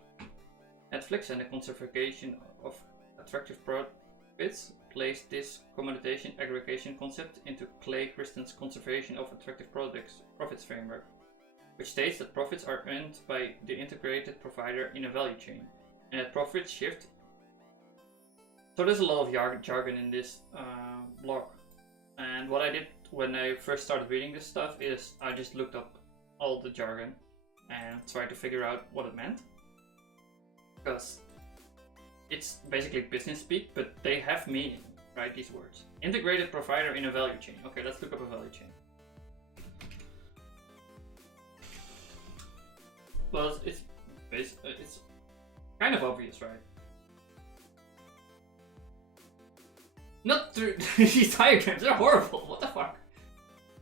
Netflix and the conservation of attractive profits placed this commoditization aggregation concept into Clay Christen's conservation of attractive profits framework, which states that profits are earned by the integrated provider in a value chain, and that profits shift. So there's a lot of jargon in this blog, and what I did when I first started reading this stuff is I just looked up all the jargon and tried to figure out what it meant, because it's basically business speak, but they have meaning, right? These words. Integrated provider in a value chain. Okay, let's look up a value chain. Well, it's kind of obvious, right? Not through these diagrams, they're horrible. What the fuck?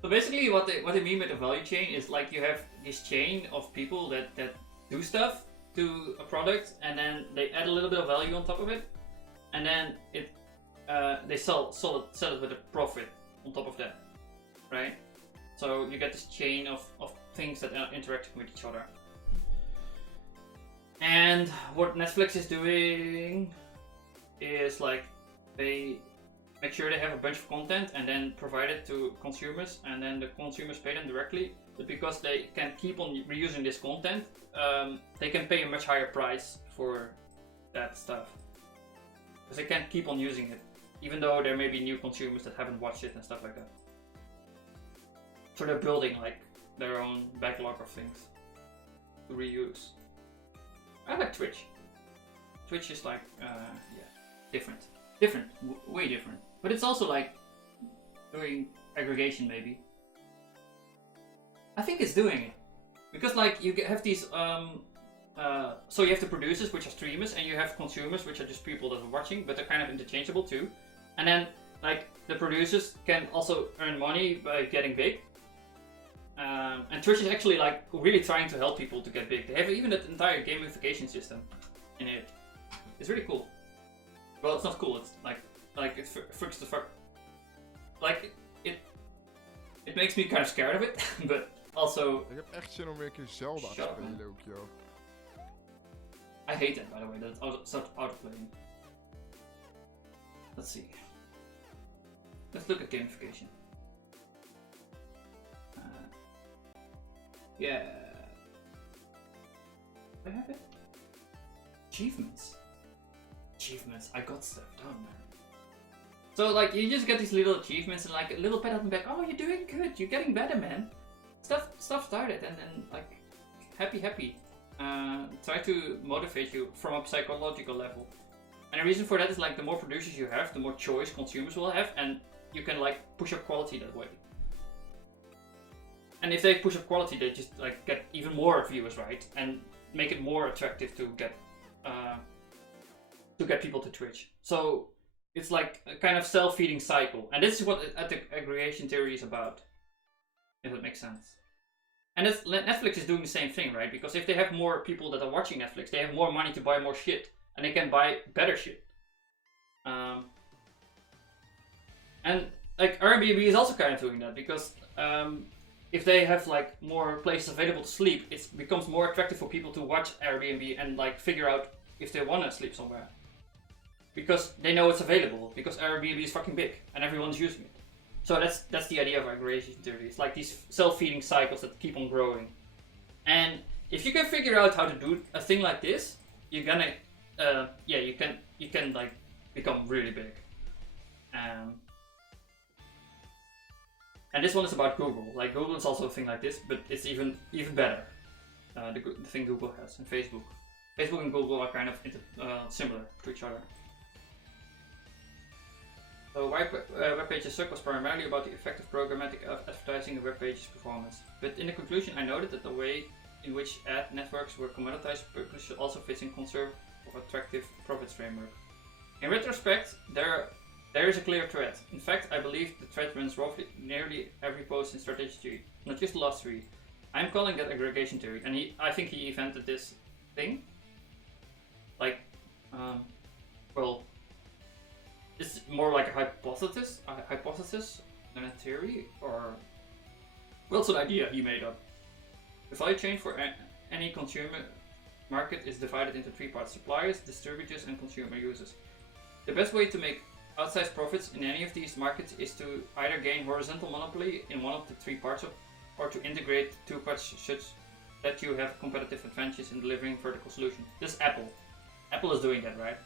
So basically what they mean with a value chain is like you have this chain of people that do stuff to a product, and then they add a little bit of value on top of it, and then they sell it with a profit on top of that, right? So you get this chain of things that are interacting with each other. And what Netflix is doing is like they make sure they have a bunch of content and then provide it to consumers, and then the consumers pay them directly. But because they can keep on reusing this content, they can pay a much higher price for that stuff. Because they can't keep on using it, even though there may be new consumers that haven't watched it and stuff like that. So they're building like their own backlog of things to reuse. I like Twitch. Twitch is like, different. Way different. But it's also like doing aggregation maybe. I think it's doing it. Because like you have these, so you have the producers, which are streamers, and you have consumers, which are just people that are watching, but they're kind of interchangeable too. And then like the producers can also earn money by getting big. And Twitch is actually like really trying to help people to get big. They have even an entire gamification system in it. It's really cool. Well, it's not cool. It's like it freaks the fuck. Like it makes me kind of scared of it, but also. Ik heb echt zin om weer een keer Zelda te spelen ook, joh. I hate that, by the way. That it's such autoplaying. Let's see. Let's look at gamification. Yeah. I have it. Achievements. I got stuff done, man. So like you just get these little achievements and like a little pat on the back. Oh, you're doing good. You're getting better, man. Stuff started, and then like happy. Try to motivate you from a psychological level. And the reason for that is like the more producers you have, the more choice consumers will have, and you can like push up quality that way. And if they push up quality, they just like get even more viewers, right? And make it more attractive to get people to Twitch. So it's like a kind of self-feeding cycle, and this is what the aggregation theory is about, if that makes sense. And Netflix is doing the same thing, right? Because if they have more people that are watching Netflix, they have more money to buy more shit, and they can buy better shit. And like Airbnb is also kind of doing that, because if they have like more places available to sleep, it becomes more attractive for people to watch Airbnb and like figure out if they want to sleep somewhere. Because they know it's available, because Airbnb is fucking big and everyone's using it. So that's the idea of aggregation theory. It's like these self-feeding cycles that keep on growing. And if you can figure out how to do a thing like this, you're gonna you can like become really big. And this one is about Google. Like Google is also a thing like this, but it's even better. The thing Google has, and Facebook. Facebook and Google are kind of similar to each other. So why web pages suck was primarily about the effect of programmatic advertising and web pages performance. But in the conclusion, I noted that the way in which ad networks were commoditized purpose also fits in conserve of attractive profits framework. In retrospect, there is a clear thread. In fact, I believe the thread runs roughly nearly every post in strategy, not just the last 3. I'm calling that aggregation theory, and I think he invented this thing. Like, well, it's more like a hypothesis than a theory, or well, it's an idea he made up. The value chain for any consumer market is divided into 3 parts: suppliers, distributors, and consumer users. The best way to make outsized profits in any of these markets is to either gain horizontal monopoly in one of the 3 parts or to integrate 2 parts such that you have competitive advantages in delivering vertical solutions. This is Apple. Apple is doing that, right?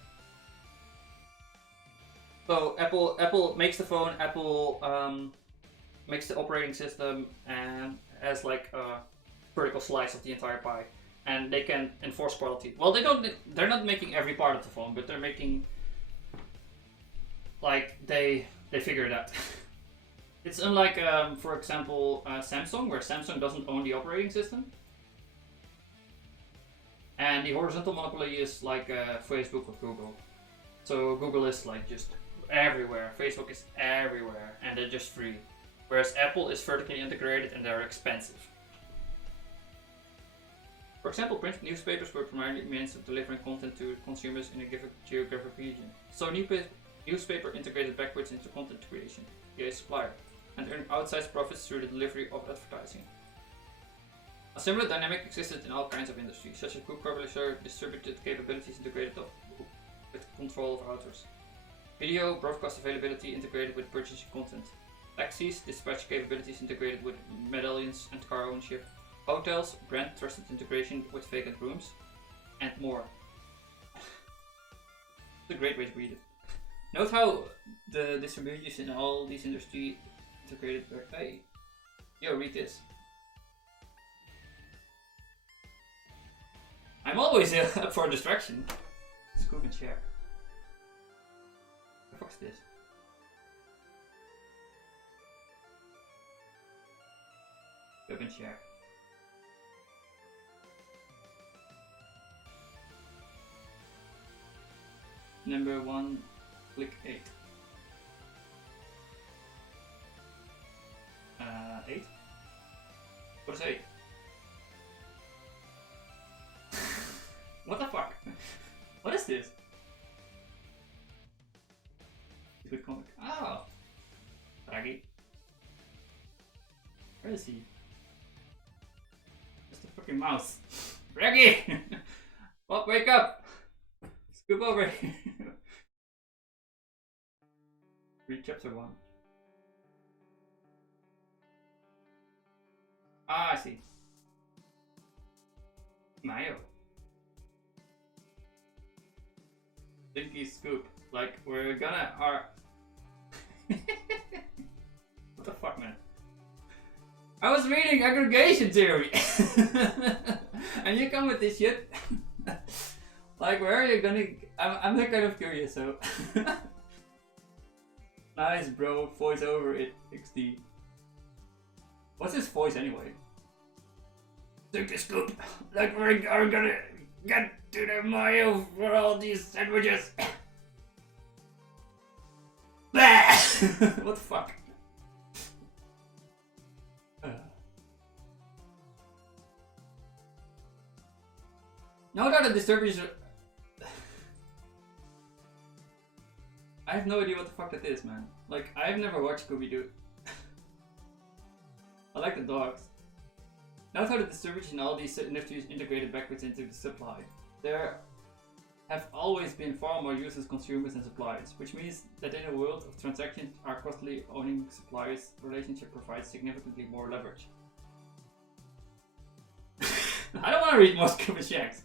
So Apple makes the phone, Apple makes the operating system, and has like a vertical slice of the entire pie, and they can enforce quality. Well, they're not making every part of the phone, but they're making, like, they figure it out. It's unlike, for example, Samsung, where Samsung doesn't own the operating system, and the horizontal monopoly is like Facebook or Google. So Google is like just everywhere, Facebook is everywhere, and they're just free. Whereas Apple is vertically integrated and they're expensive. For example, print newspapers were primarily means of delivering content to consumers in a given geographic region. So newspaper integrated backwards into content creation via a supplier, and earned outsized profits through the delivery of advertising. A similar dynamic existed in all kinds of industries, such as book publisher, distributed capabilities integrated with control of authors. Video, broadcast availability integrated with purchasing content. Taxis, dispatch capabilities integrated with medallions and car ownership. Hotels, brand trusted integration with vacant rooms. And more. It's a great way to read it. Note how the distributors in all these industries integrated. Hey, yo, read this. I'm always up for a distraction. Scoop and share. What the fuck is this? Scoop and share. Number 1, click 8. 8? What is 8? What the fuck? What is this? Good comic. Oh! Draghi. Where is he? Just a fucking mouse. Draghi! Well, wake up! Scoop over here. Read chapter 1. Ah, I see. Mayo. Dinky scoop. Like, we're gonna What the fuck, man? I was reading aggregation theory! And you come with this shit? Like, where are you gonna... I'm like kind of curious, so... Nice, bro. Voice over it. XD. What's his voice anyway? Take the scoop. Like, we're gonna get to the mayo for all these sandwiches. Bah! What the fuck? Now that the disturbers are... I have no idea what the fuck that is, man. Like, I've never watched Scooby-Doo. I like the dogs. Note how the distributors in all these industries integrated backwards into the supply. There have always been far more users, consumers, and suppliers, which means that in a world of transactions, our costly owning suppliers relationship provides significantly more leverage. I don't want to read more Scooby Shacks.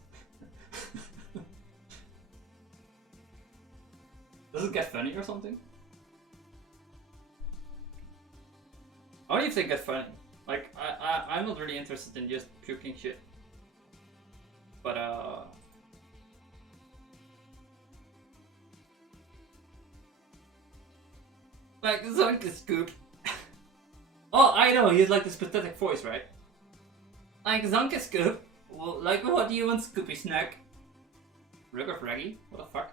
Does it get funny or something? How do you think it gets funny? Like, I'm not really interested in just puking shit. But, like, it's like the scoop. Oh, I know, he has like this pathetic voice, right? Like Zonka Scoop. Well, like what do you want, Scoopy Snack? Rug of Raggy? What the fuck?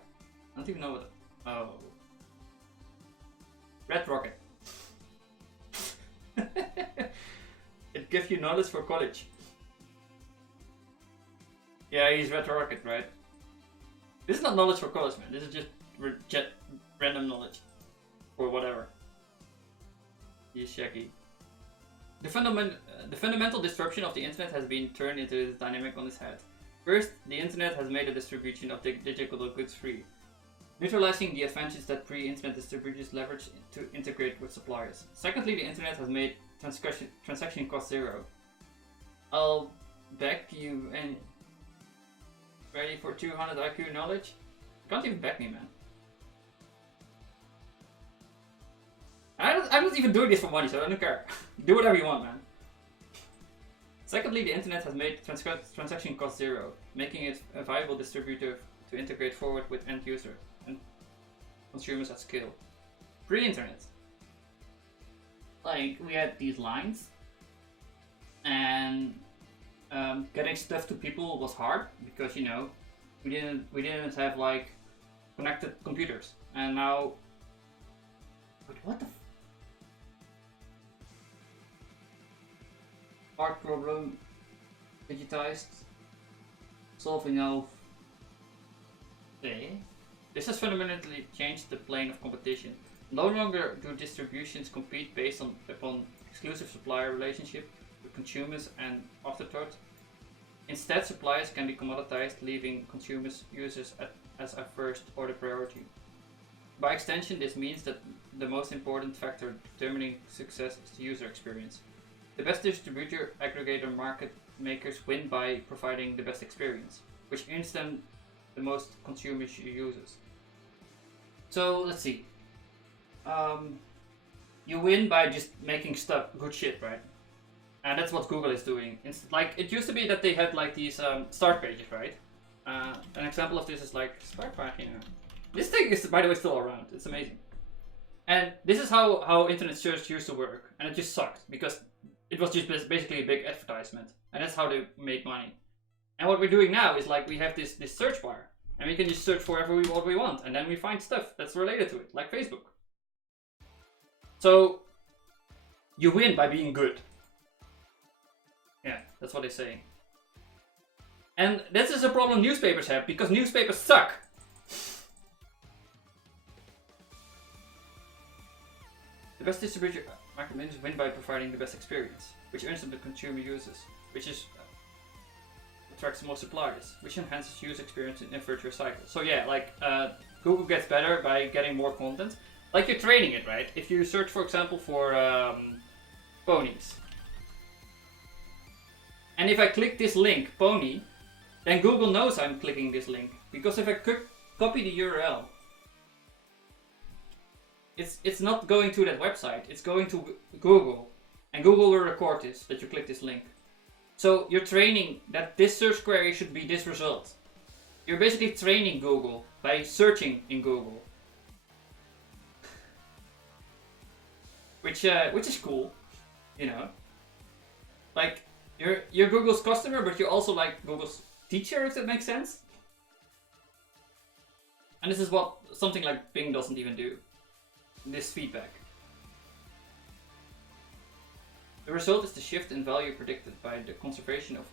I don't even know what. Oh. Red Rocket. It gives you knowledge for college. Yeah, he's Red Rocket, right? This is not knowledge for college, man. This is just random knowledge. Or whatever. He's Shaggy. The fundamental disruption of the internet has been turned into this dynamic on its head. First, the internet has made the distribution of digital goods free, neutralizing the advantages that pre-internet distributors leveraged to integrate with suppliers. Secondly, the internet has made transaction cost zero. I'll back you and ready for 200 IQ knowledge? You can't even back me, man. I'm not even doing this for money, so I don't care. Do whatever you want, man. Secondly, the internet has made transaction cost zero, making it a viable distributor to integrate forward with end users and consumers at scale. Pre-internet, like we had these lines, and getting stuff to people was hard because we didn't have like connected computers, and now. Wait, what the? Hard problem, digitized, solving now. This has fundamentally changed the plane of competition. No longer do distributions compete based upon exclusive supplier relationship with consumers and afterthought. Instead, suppliers can be commoditized, leaving users as a first order priority. By extension, this means that the most important factor determining success is the user experience. The best distributor, aggregator, market makers win by providing the best experience, which earns them the most consumer users. So let's see. You win by just making good shit, right? And that's what Google is doing. It's like it used to be that they had like these start pages, right? An example of this is like start page. This thing is, by the way, still around. It's amazing. And this is how internet search used to work, and it just sucked because it was just basically a big advertisement, and that's how they made money. And what we're doing now is like we have this search bar, and we can just search for what we want, and then we find stuff that's related to it, like Facebook. So you win by being good. Yeah, that's what they're saying. And this is a problem newspapers have because newspapers suck. The best distributor market managers win by providing the best experience, which earns them the consumer users, which attracts more suppliers, which enhances user experience in a virtuous cycle. So yeah, like Google gets better by getting more content. Like you're training it, right? If you search, for example, for ponies, and if I click this link, pony, then Google knows I'm clicking this link because if I copy the URL. It's not going to that website, it's going to Google, and Google will record this, that you click this link. So you're training that this search query should be this result. You're basically training Google by searching in Google. Which is cool, Like, you're Google's customer, but you're also like Google's teacher, if that makes sense. And this is what something like Bing doesn't even do. This feedback. The result is the shift in value predicted by the conservation of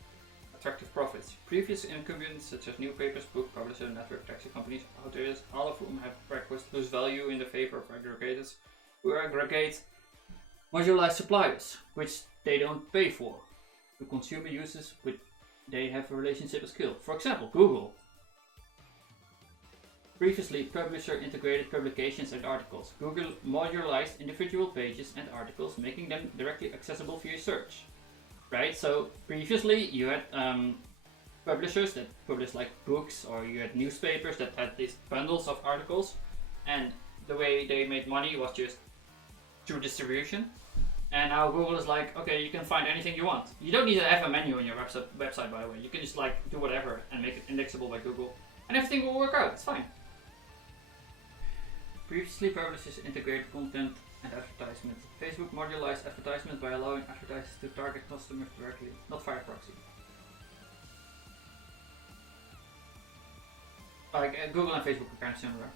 attractive profits. Previous incumbents such as newspapers, book publishers, network taxi companies, hoteliers, all of whom have practiced lose value in the favor of aggregators who aggregate modularized suppliers, which they don't pay for. To consumer users, which they have a relationship with skill. For example, Google. Previously, publisher integrated publications and articles. Google modularized individual pages and articles, making them directly accessible via search. Right? So previously, you had publishers that published like books, or you had newspapers that had these bundles of articles, and the way they made money was just through distribution. And now Google is like, okay, you can find anything you want. You don't need to have a menu on your website, by the way. You can just like do whatever and make it indexable by Google, and everything will work out. It's fine. Previously, publishers integrated content And advertisement. Facebook modularized advertisement by allowing advertisers to target customers directly, not via proxy. Like Google and Facebook are kind of similar.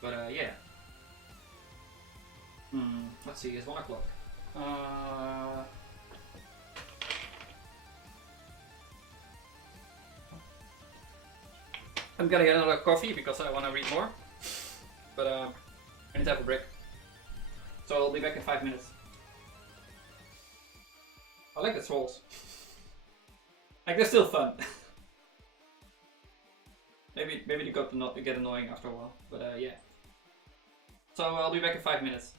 But yeah. Let's see, it's 1 o'clock. I'm gonna get another coffee because I want to read more. But I need to have a break. So I'll be back in 5 minutes. I like the trolls. Like they're still fun. maybe they get annoying after a while, but yeah. So I'll be back in 5 minutes.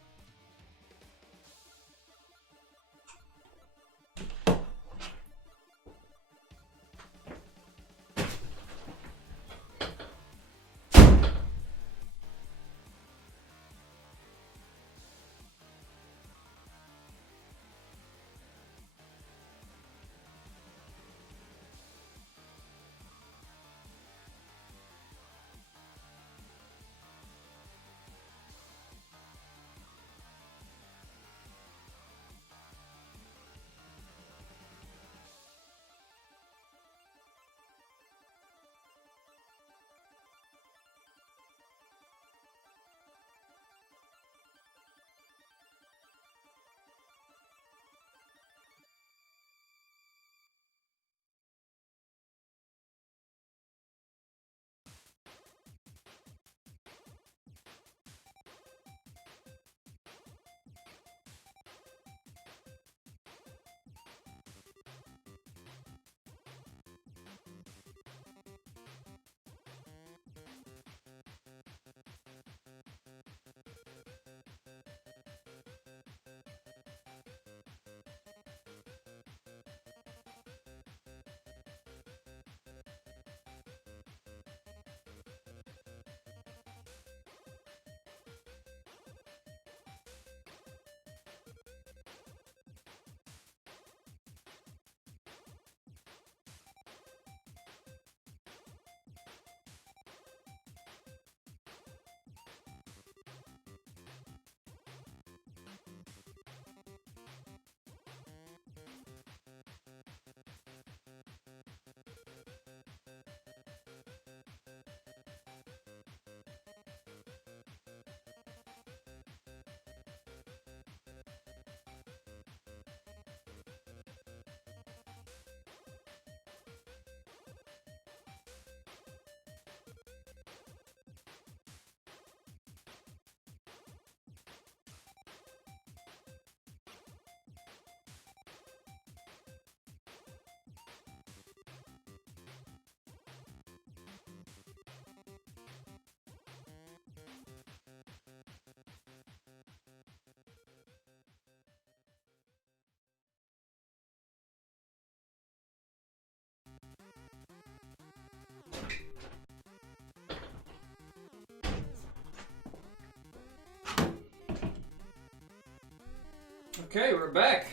Okay, we're back.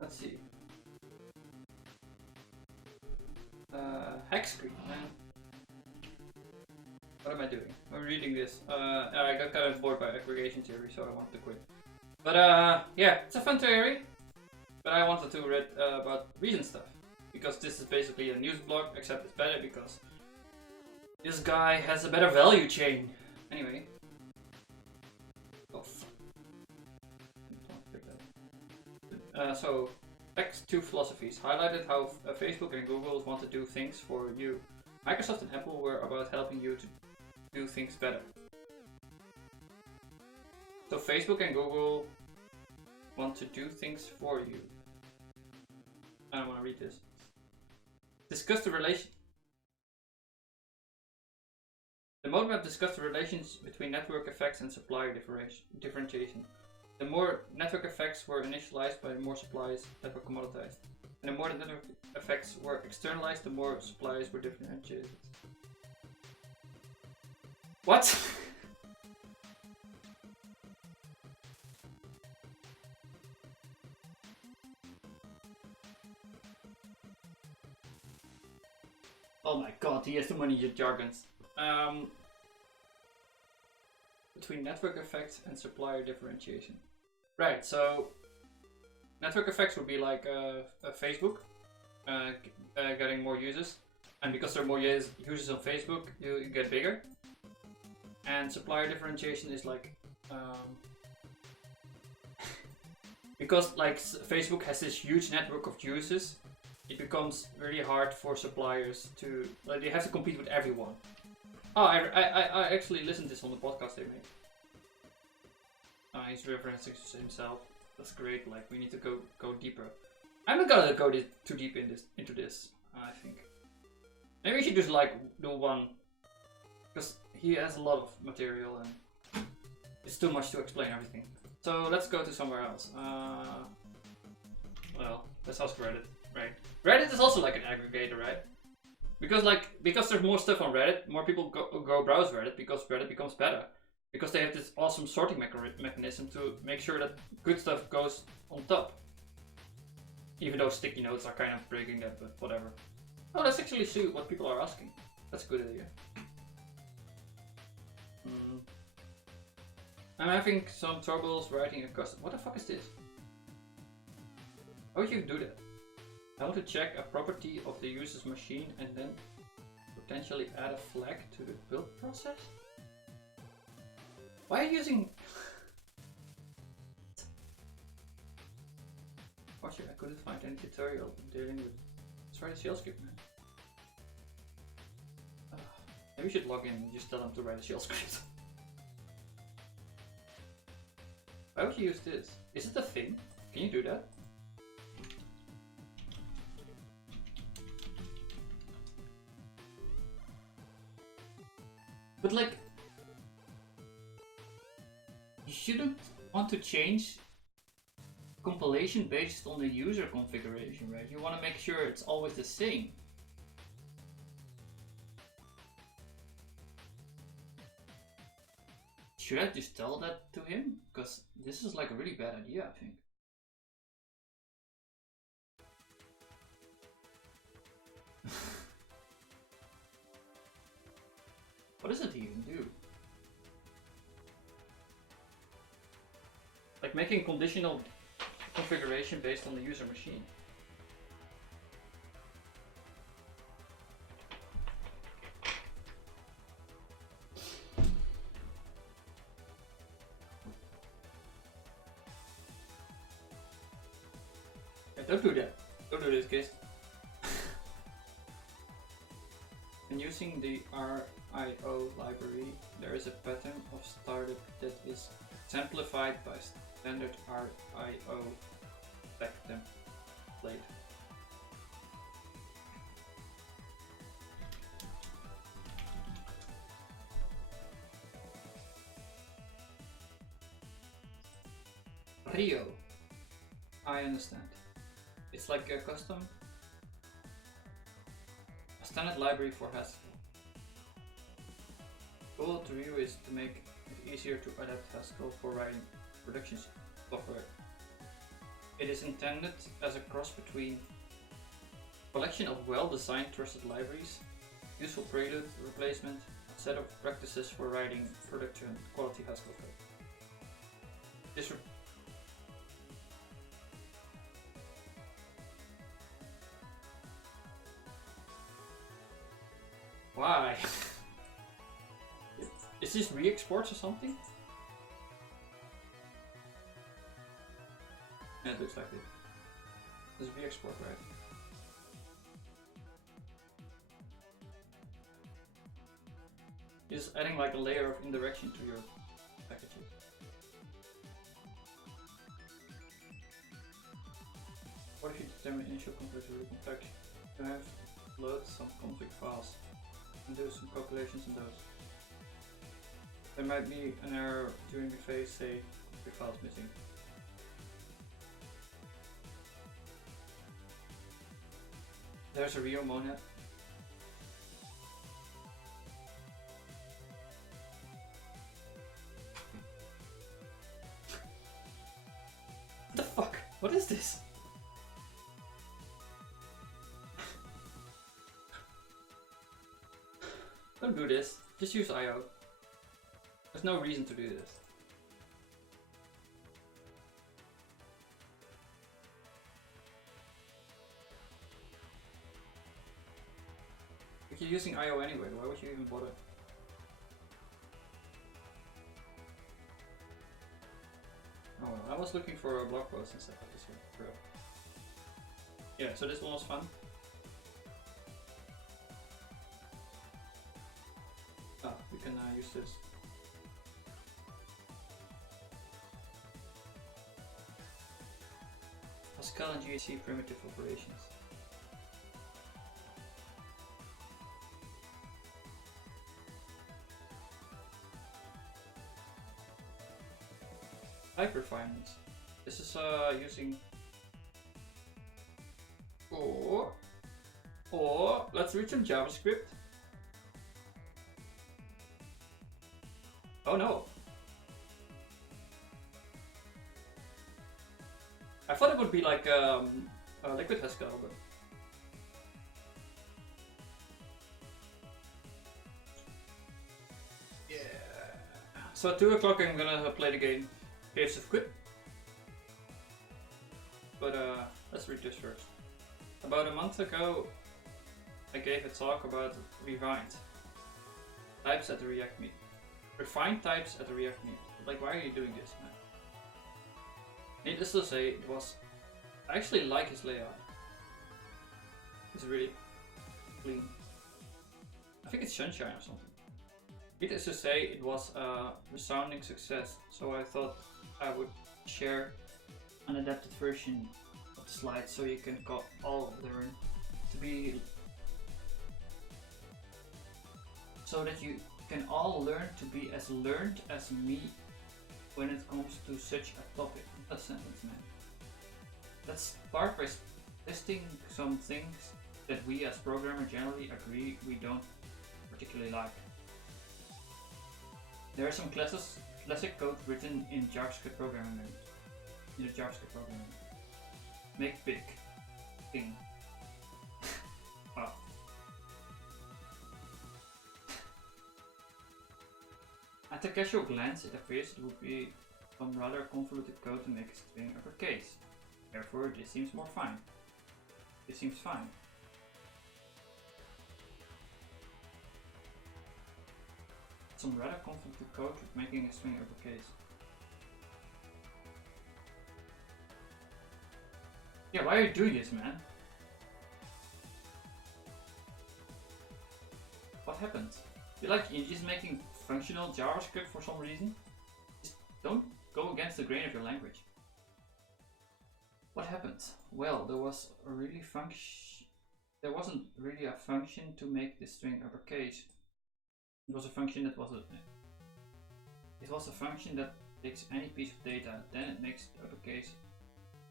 Let's see. Hex screen, man. What am I doing? I'm reading this. I got kind of bored by aggregation theory, so I wanted to quit. But yeah, it's a fun theory. But I wanted to read about recent stuff. Because this is basically a news blog, except it's better because this guy has a better value chain. Anyway. Oh, fuck. So, next two philosophies highlighted how Facebook and Google want to do things for you. Microsoft and Apple were about helping you to do things better. So Facebook and Google want to do things for you. I don't want to read this. Discuss the relation. The roadmap discussed the relations between network effects and supplier differentiation. The more network effects were initialized by the more supplies that were commoditized. And the more the network effects were externalized, the more supplies were differentiated. What? Oh my god, he has too many jargons. between network effects and supplier differentiation. Right, so network effects would be like a Facebook getting more users, and because there are more users on Facebook, you get bigger. And supplier differentiation is like because like Facebook has this huge network of users, it becomes really hard for suppliers to like they have to compete with everyone. Oh, I actually listened to this on the podcast they made. He's referencing himself. That's great. Like we need to go deeper. I'm not gonna go too deep into this. I think maybe we should just like do one, because he has a lot of material and it's too much to explain everything. So let's go to somewhere else. Well, let's ask Reddit, right? Reddit is also like an aggregator, right? Because there's more stuff on Reddit, more people go browse Reddit because Reddit becomes better. Because they have this awesome sorting mechanism to make sure that good stuff goes on top. Even though sticky notes are kind of breaking that, but whatever. Oh, let's actually see what people are asking. That's a good idea. I'm having some troubles writing a custom. What the fuck is this? How would you do that? I want to check a property of the user's machine and then potentially add a flag to the build process? Why are you using... Actually, I couldn't find any tutorial dealing with... Let's write a shell script, man. Maybe we should log in and just tell them to write a shell script. Why would you use this? Is it a thing? Can you do that? But like... You shouldn't want to change compilation based on the user configuration, right? You want to make sure it's always the same. Should I just tell that to him? Because this is like a really bad idea, I think. What does it even do? Like making conditional configuration based on the user machine. Yeah, don't do that. Don't do this, guys. And using the RIO library, there is a pattern of startup that is exemplified by standard RIO spec template. Trio. I understand. It's like a custom. A standard library for Haskell. The goal of Trio is to make it easier to adapt Haskell for writing production software. It is intended as a cross between a collection of well-designed trusted libraries, useful prelude replacement, a set of practices for writing production quality Haskell code. This Why? Is this re-exports or something? Yeah, it looks like it. This is re-export, right? It's adding like a layer of indirection to your packages. What if you determine initial config to reconfig? You have to load some config files and do some calculations in those. There might be an error during the phase, say config files missing. There's a Rio monad. What the fuck? What is this? Don't do this. Just use IO. There's no reason to do this. If you're using IO anyway, why would you even bother? Oh, well, I was looking for a blog post instead of this one. Bro. Yeah, so this one was fun. Ah, we can use this. Pascal and GHC primitive operations. Type refinements. This is using or let's read some JavaScript. Oh no. I thought it would be like Liquid Haskell, but yeah. So at 2 o'clock I'm gonna play the game Caves of Quip. But let's read this first. About a month ago, I gave a talk about refined types at the React Meet. Refined types at the React Meet. Like, why are you doing this, man? Needless to say, it was. I actually like his layout. It's really clean. I think it's Sunshine or something. Needless to say, it was a resounding success, so I thought I would share an adapted version of the slides so you can all learn to be. So that you can all learn to be as learned as me when it comes to such a topic. A sentence, man. Let's start by listing some things that we as programmers generally agree we don't particularly like. There are some classic code written in JavaScript programming. In the JavaScript programming. Make big thing. Wow. At a casual glance, it appears it would be some rather convoluted code to make a string uppercase. Therefore, this seems more fine. This seems fine. Some rather convoluted code with making a string uppercase. Yeah, why are you doing this, man? What happened? You're just making functional JavaScript for some reason? Just don't go against the grain of your language. What happened? Well, there wasn't really a function to make the string uppercase. It was a function that takes any piece of data, then it makes the uppercase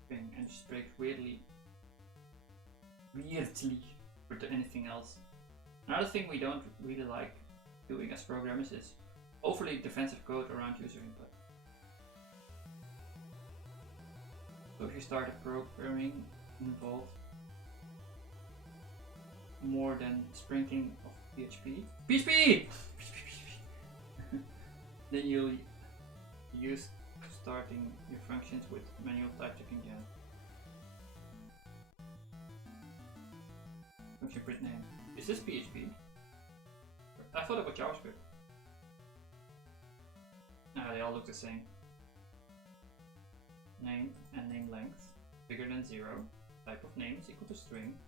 string and just breaks weirdly for anything else. Another thing we don't really like doing as programmers is overly defensive code around user input. So if you start a programming involved more than sprinkling of PHP, then you'll use starting your functions with manual type checking gen. Function print name. Is this PHP? I thought it was JavaScript. Nah, they all look the same. Name and name length bigger than 0. Type of name is equal to string.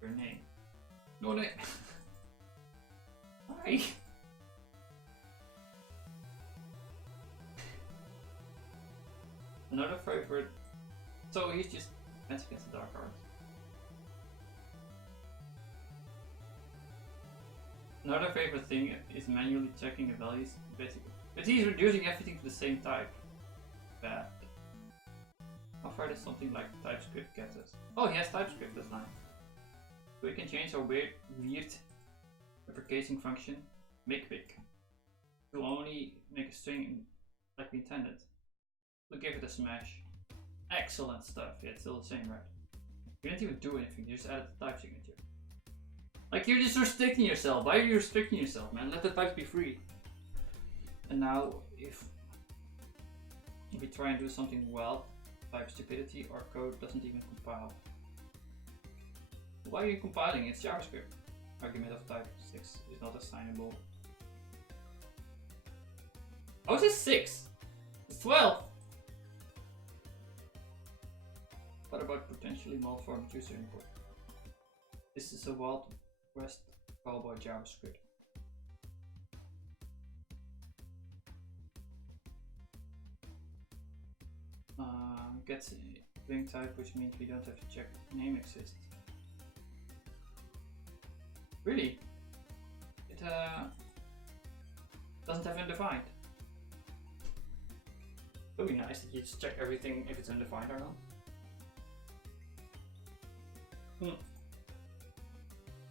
Your name. No name. Why? Another favorite. So he's just Defense Against the Dark Arts. Another favorite thing is manually checking the values, basically. But he's reducing everything to the same type. Bad. How far does something like TypeScript get us? Oh, he has TypeScript, that's nice. So we can change our weird uppercasing function, makeBig, to only make a string like we intended. We'll give it a smash. Excellent stuff. Yeah, it's still the same, right? You didn't even do anything, you just added the type signature. Like, you're just restricting yourself. Why are you restricting yourself, man? Let the types be free. And now if we try and do something well, type stupidity, our code doesn't even compile. Why are you compiling? It's JavaScript. Argument of type 6 is not assignable. Oh, it's 6! It's 12! What about potentially malformed user input? This is a Wild West cowboy JavaScript. Gets link type, which means we don't have to check name exists. Really? It doesn't have undefined. It would be nice that you just check everything if it's undefined or not.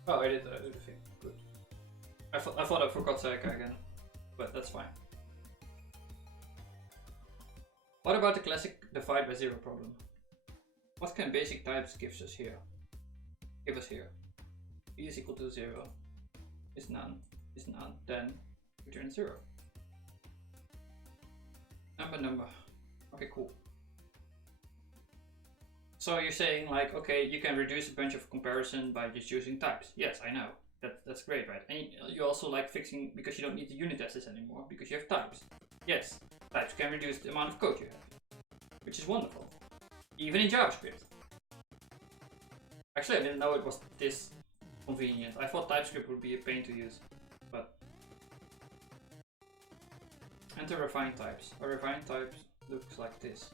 Oh, I did the thing. Good. I thought I forgot Seika again, but that's fine. What about the classic divide by zero problem? What can basic types give us here? Give us here. B is equal to 0. Is none. Is none. Then return 0. Number. Okay, cool. So you're saying like, okay, you can reduce a bunch of comparison by just using types. Yes, I know. That's great, right? And you also like fixing because you don't need the unit tests anymore because you have types. Yes, types can reduce the amount of code you have, which is wonderful. Even in JavaScript. Actually, I didn't know it was this convenient. I thought TypeScript would be a pain to use, but enter refined types. Our refined types looks like this.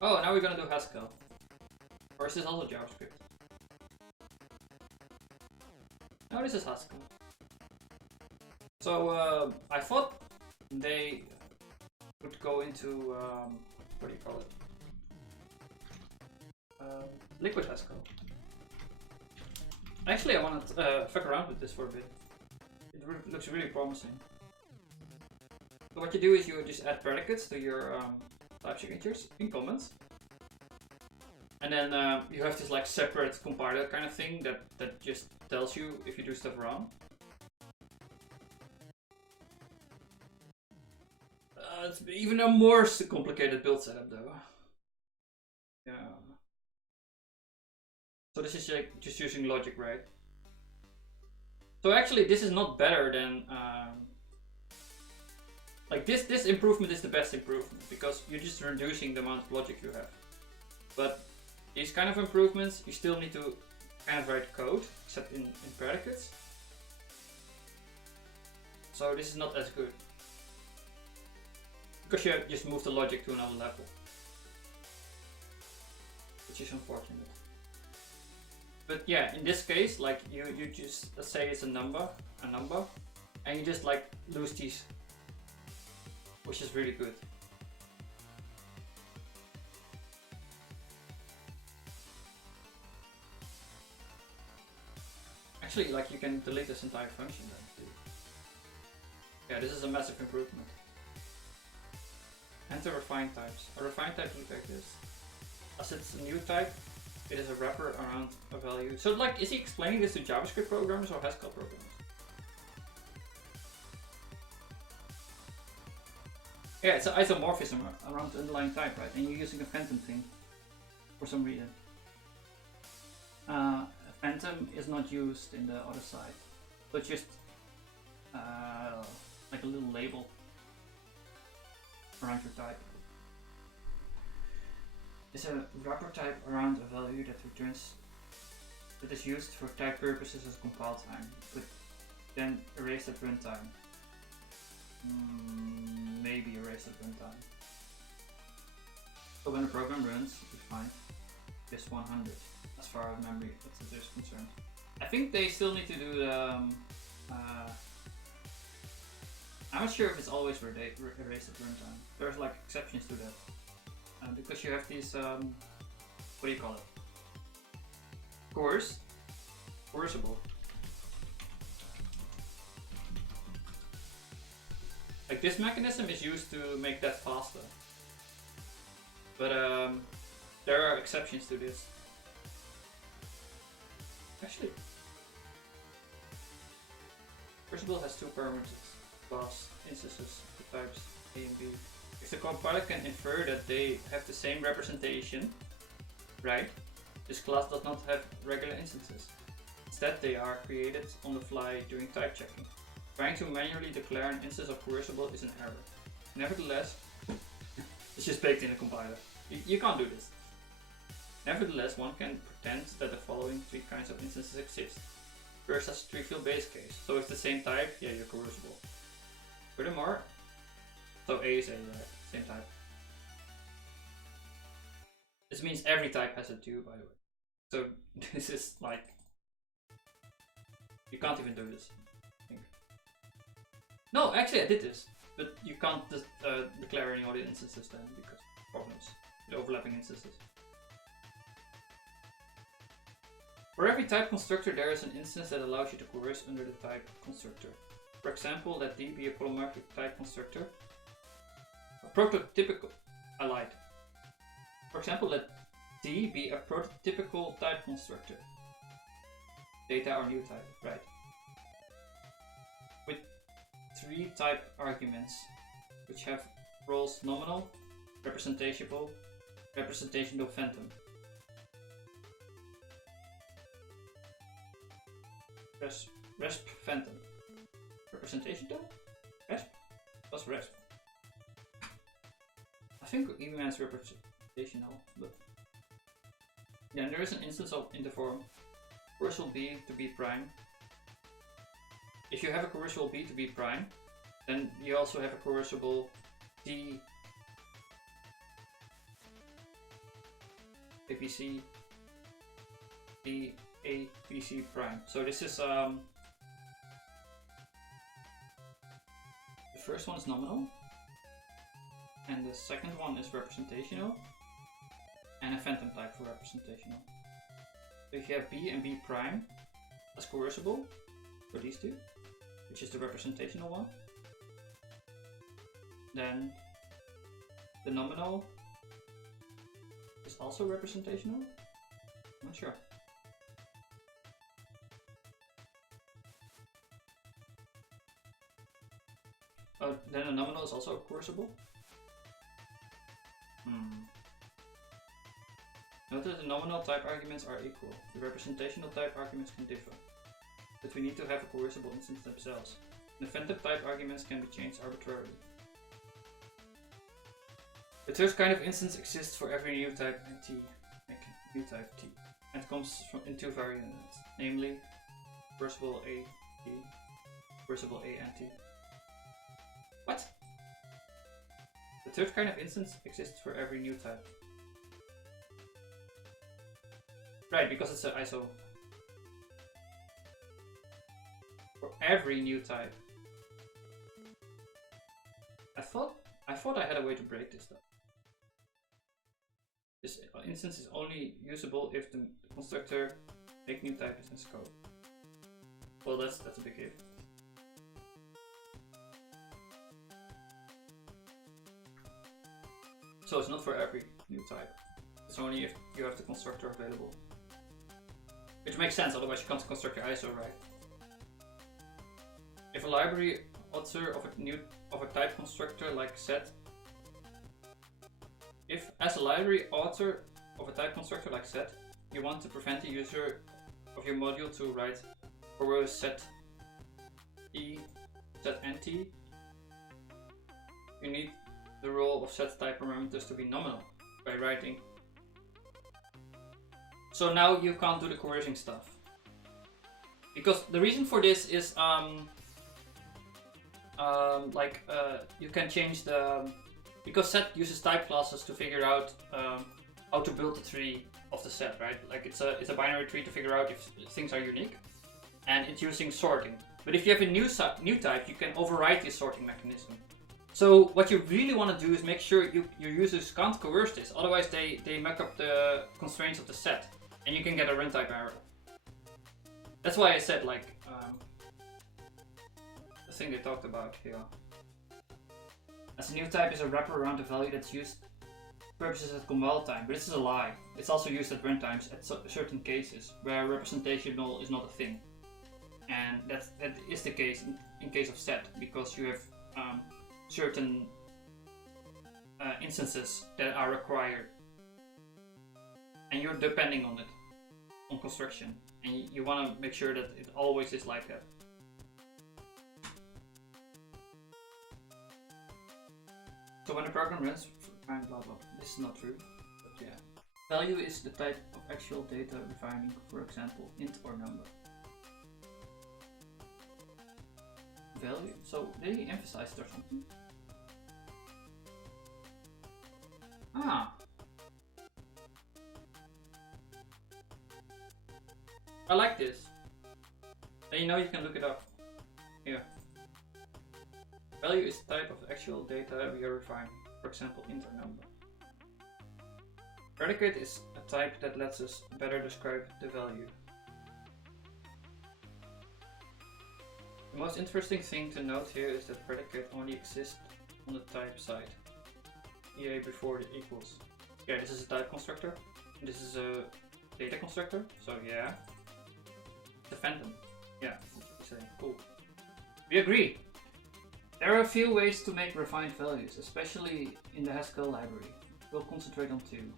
Oh, now we're gonna do Haskell. Or is this also JavaScript? No, this is Haskell. So I thought they would go into what do you call it? Liquid Haskell. Actually, I want to fuck around with this for a bit. It looks really promising. So what you do is you just add predicates to your type signatures in comments, and then you have this like separate compiler kind of thing that just tells you if you do stuff wrong. It's even a more complicated build setup though. Yeah. So this is like just using logic, right? So actually this is not better than like this improvement is the best improvement because you're just reducing the amount of logic you have. But these kind of improvements, you still need to kind of write code, except in predicates. So this is not as good. Because you have just moved the logic to another level. Which is unfortunate. But yeah, in this case, like you just, let's say it's a number, and you just like lose these, which is really good. Actually, like you can delete this entire function then too. Yeah, this is a massive improvement. Enter refined types. A refined type looks like this. As it's a new type, it is a wrapper around a value. So like, is he explaining this to JavaScript programmers or Haskell programmers? Yeah, it's an isomorphism around the underlying type, right? And you're using a phantom thing for some reason. A phantom is not used in the other side. So it's just like a little label around your type. It's a wrapper type around a value that is used for type purposes as compile time, but then erased at runtime. Maybe erased at runtime. So when the program runs, you find this 100 as far as memory is concerned. I think they still need to do the. I'm not sure if it's always erased at runtime. There's like exceptions to that. Because you have these, what do you call it? Coercible. Like this mechanism is used to make that faster. But there are exceptions to this. Actually, Crucible has two parameters. class instances of the types A and B. If the compiler can infer that they have the same representation, right? This class does not have regular instances. Instead, they are created on the fly during type checking. Trying to manually declare an instance of Crucible is an error. Nevertheless, it's just baked in the compiler. You can't do this. Nevertheless, one can pretend that the following three kinds of instances exist. First, as a trivial base case. So if the same type, yeah, you're Crucible. Furthermore, so A is A, right? Same type. This means every type has a 2, by the way. So this is like, you can't even do this, I think. No, actually I did this, but you can't just declare any other instances then because problems with overlapping instances. For every type constructor, there is an instance that allows you to coerce under the type constructor. For example, let D be a polymorphic type constructor. A prototypical, I lied. For example, let D be a prototypical type constructor. Data or new type, right? With 3 type arguments, which have roles nominal, representational, representational phantom. Resp phantom. Representational? Resp? What's resp? I think it even has representational, but then there is an instance of in the form coercible B to B prime. If you have a coercible B to B prime, then you also have a coercible D APC D APC prime. So this is the first one is nominal, and the second one is representational, and a phantom type for representational. So if you have B and B prime as coercible for these two, which is the representational one, then the nominal is also representational? I'm not sure. Oh, then the nominal is also coercible? Note that the nominal type arguments are equal. The representational type arguments can differ, but we need to have a coercible instance themselves. The phantom type arguments can be changed arbitrarily. The third kind of instance exists for every new type T, like new type T, and comes in 2 variants, namely coercible A T, coercible A and T. What? The third kind of instance exists for every new type. Right, because it's an ISO. For every new type. I thought I had a way to break this stuff. This instance is only usable if the constructor make new type is in scope. Well, that's a big if. So it's not for every new type. It's only if you have the constructor available. Which makes sense, otherwise you can't construct your ISO, right? If a library author of a type constructor like set, if as a library author of a type constructor like set, you want to prevent the user of your module to write coerce set E, set NT, you need the role of set type parameters to be nominal by writing. So now you can't do the coercing stuff. Because the reason for this is you can change the, because set uses type classes to figure out how to build the tree of the set, right? Like it's a binary tree to figure out if things are unique, and it's using sorting. But if you have a new type, you can override this sorting mechanism. So what you really want to do is make sure your users can't coerce this, otherwise they muck up the constraints of the set, and you can get a runtime error. That's why I said like the thing they talked about here. As a new type is a wrapper around the value that's used for purposes at compile time, but this is a lie. It's also used at runtimes at certain cases where representational is not a thing. and that is the case in case of set, because you have certain instances that are required, and you're depending on it, on construction, and you want to make sure that it always is like that. So when the program runs, blah blah, this is not true, but yeah. Value is the type of actual data defining, for example, int or number. Value, so did he emphasize or something? Ah. I like this. And you know you can look it up. Here. Value is the type of actual data we are refining, for example, int or number. Predicate is a type that lets us better describe the value. The most interesting thing to note here is that predicate only exists on the type side, EA before the equals. Yeah, this is a type constructor, this is a data constructor, so yeah. The phantom, yeah, cool. We agree. There are a few ways to make refined values, especially in the Haskell library. We'll concentrate on two.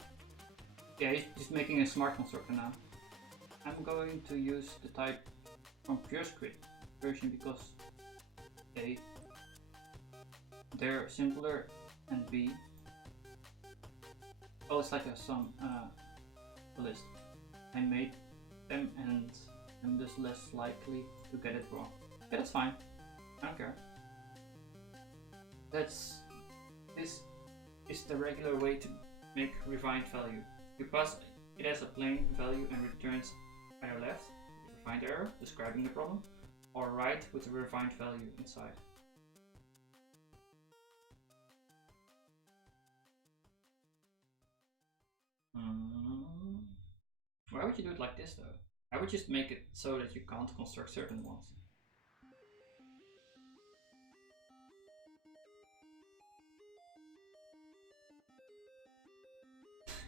Yeah, he's making a smart constructor now. I'm going to use the type from PureScript version because A, they're simpler, and B, oh, it's like a list. I made them and I'm just less likely to get it wrong. Yeah, that's fine. I don't care. This is the regular way to make refined value. You pass it as a plain value and returns either left, refined error, describing the problem, or right with the refined value inside. Why would you do it like this though? I would just make it so that you can't construct certain ones.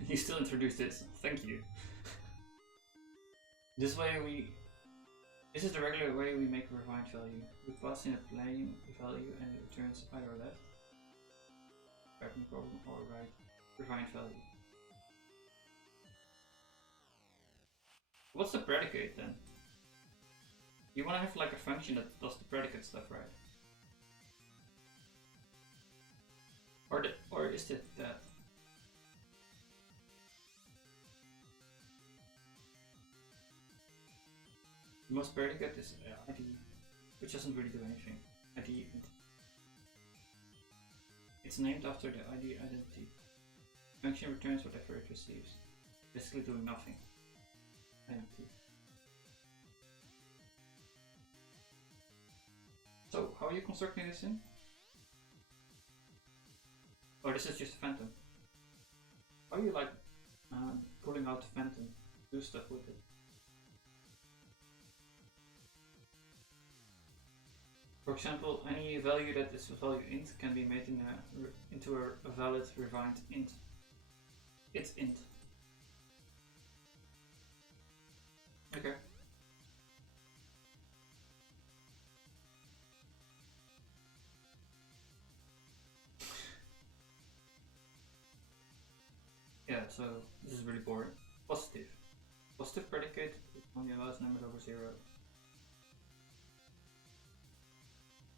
You still introduced this, thank you. This is the regular way we make a refined value. We pass in a plain value and it returns either left, describing problem, or right, refined value. What's the predicate then? You want to have like a function that does the predicate stuff, right? Or is it that? The most predicate is ID, which doesn't really do anything. ID. It's named after the ID identity. Function returns whatever it receives, basically doing nothing. Empty. So, how are you constructing this in? Oh, this is just a phantom. How are you like pulling out the phantom? Do stuff with it. For example, any value that is a value int can be made into a valid refined int. It's int. Okay. Yeah, so this is really boring. Positive. Positive predicate only allows numbers over 0.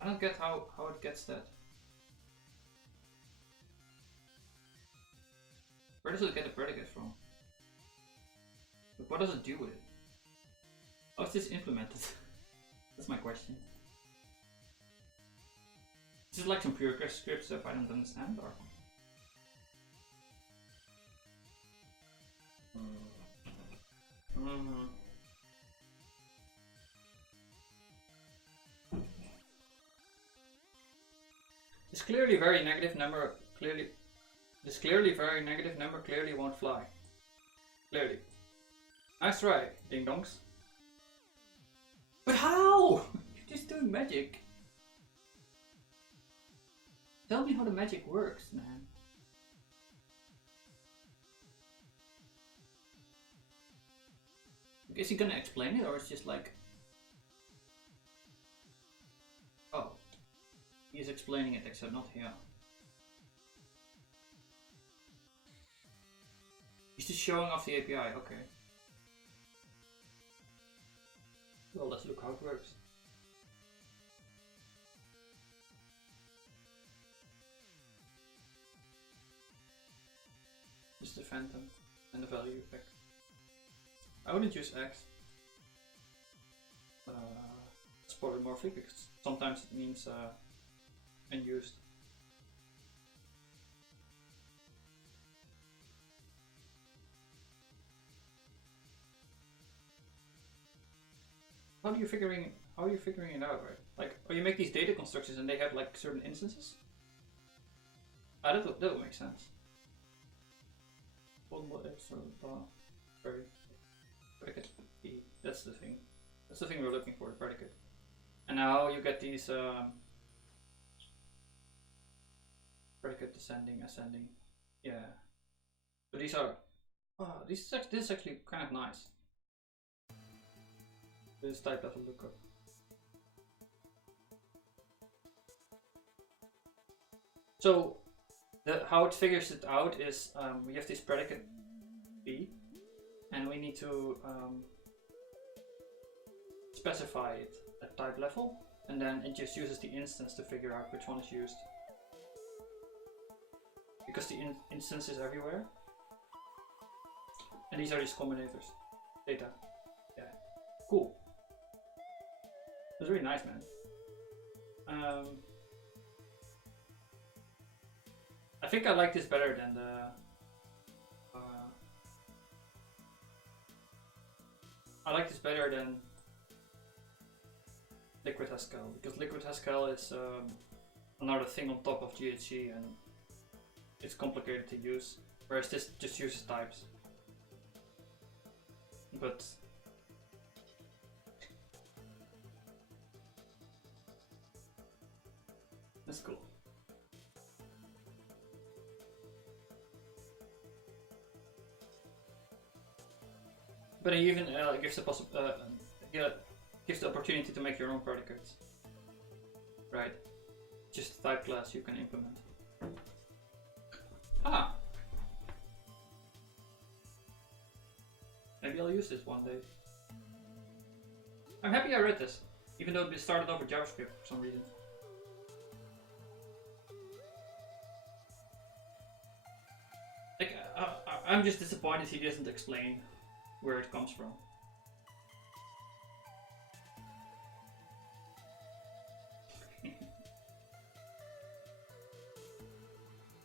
I don't get how it gets that. Where does it get the predicate from? Like, what does it do with it? How is this implemented? That's my question. Is it like some pure script stuff I don't understand, or? This clearly very negative number clearly won't fly. Clearly. Nice try, ding dongs. But how? You're just doing magic. Tell me how the magic works, man. Is he gonna explain it, or it's just like he's explaining it, except not here. He's just showing off the API, okay. Well, let's look how it works. Just the phantom and the value effect. I wouldn't use X. It's polymorphic because sometimes it means unused. How are you figuring it out, right? Like, or you make these data constructions and they have like certain instances? That would make sense. Very predicate B. That's the thing. That's the thing we're looking for, the predicate. And now you get these predicate descending, ascending. Yeah. But these are this is actually kind of nice. This type level lookup. So how it figures it out is we have this predicate B, and we need to specify it at type level, and then it just uses the instance to figure out which one is used. Because the instance is everywhere. And these are these combinators. Data. Yeah. Cool. That's really nice, man. I think I like this better than the I like this better than Liquid Haskell, because Liquid Haskell is another thing on top of GHC and it's complicated to use, whereas this just uses types. But that's cool. But it even gives the opportunity to make your own predicates, right? Just a type class you can implement. Ah, maybe I'll use this one day. I'm happy I read this, even though it started off with JavaScript for some reason. Like, I'm just disappointed he doesn't explain where it comes from.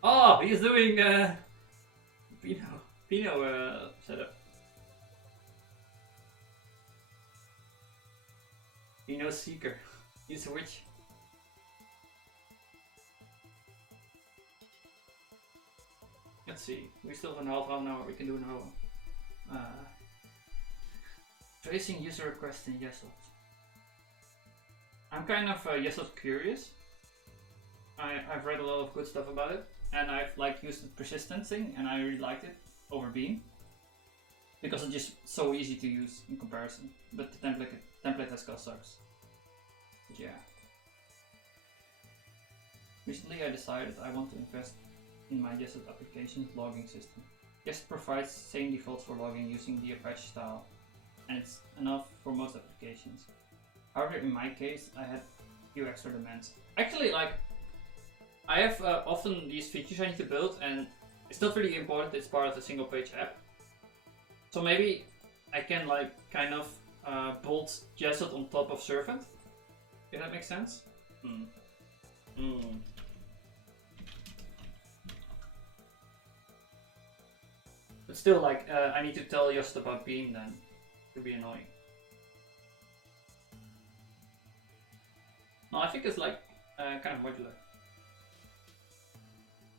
Oh, he's doing Pinot setup. Pinot Seeker. He's a witch. Let's see. We still have half an hour. We can do now. Tracing user requests in Yeselt. I'm kind of Yeselt curious. I've read a lot of good stuff about it, and I've like used the persistent thing, and I really liked it over Beam because it's just so easy to use in comparison. But the template Haskell sucks. But yeah. Recently, I decided I want to invest in my Yeselt application's logging system. Yeselt provides same defaults for logging using the Apache style, and it's enough for most applications. However, in my case, I had a few extra demands. Actually, like, I have often these features I need to build, and it's not really important it's part of a single page app. So maybe I can like kind of build Yeselt on top of Servant, if that makes sense. But still, like, I need to tell Just about Beam then. It would be annoying. No, I think it's like kind of modular.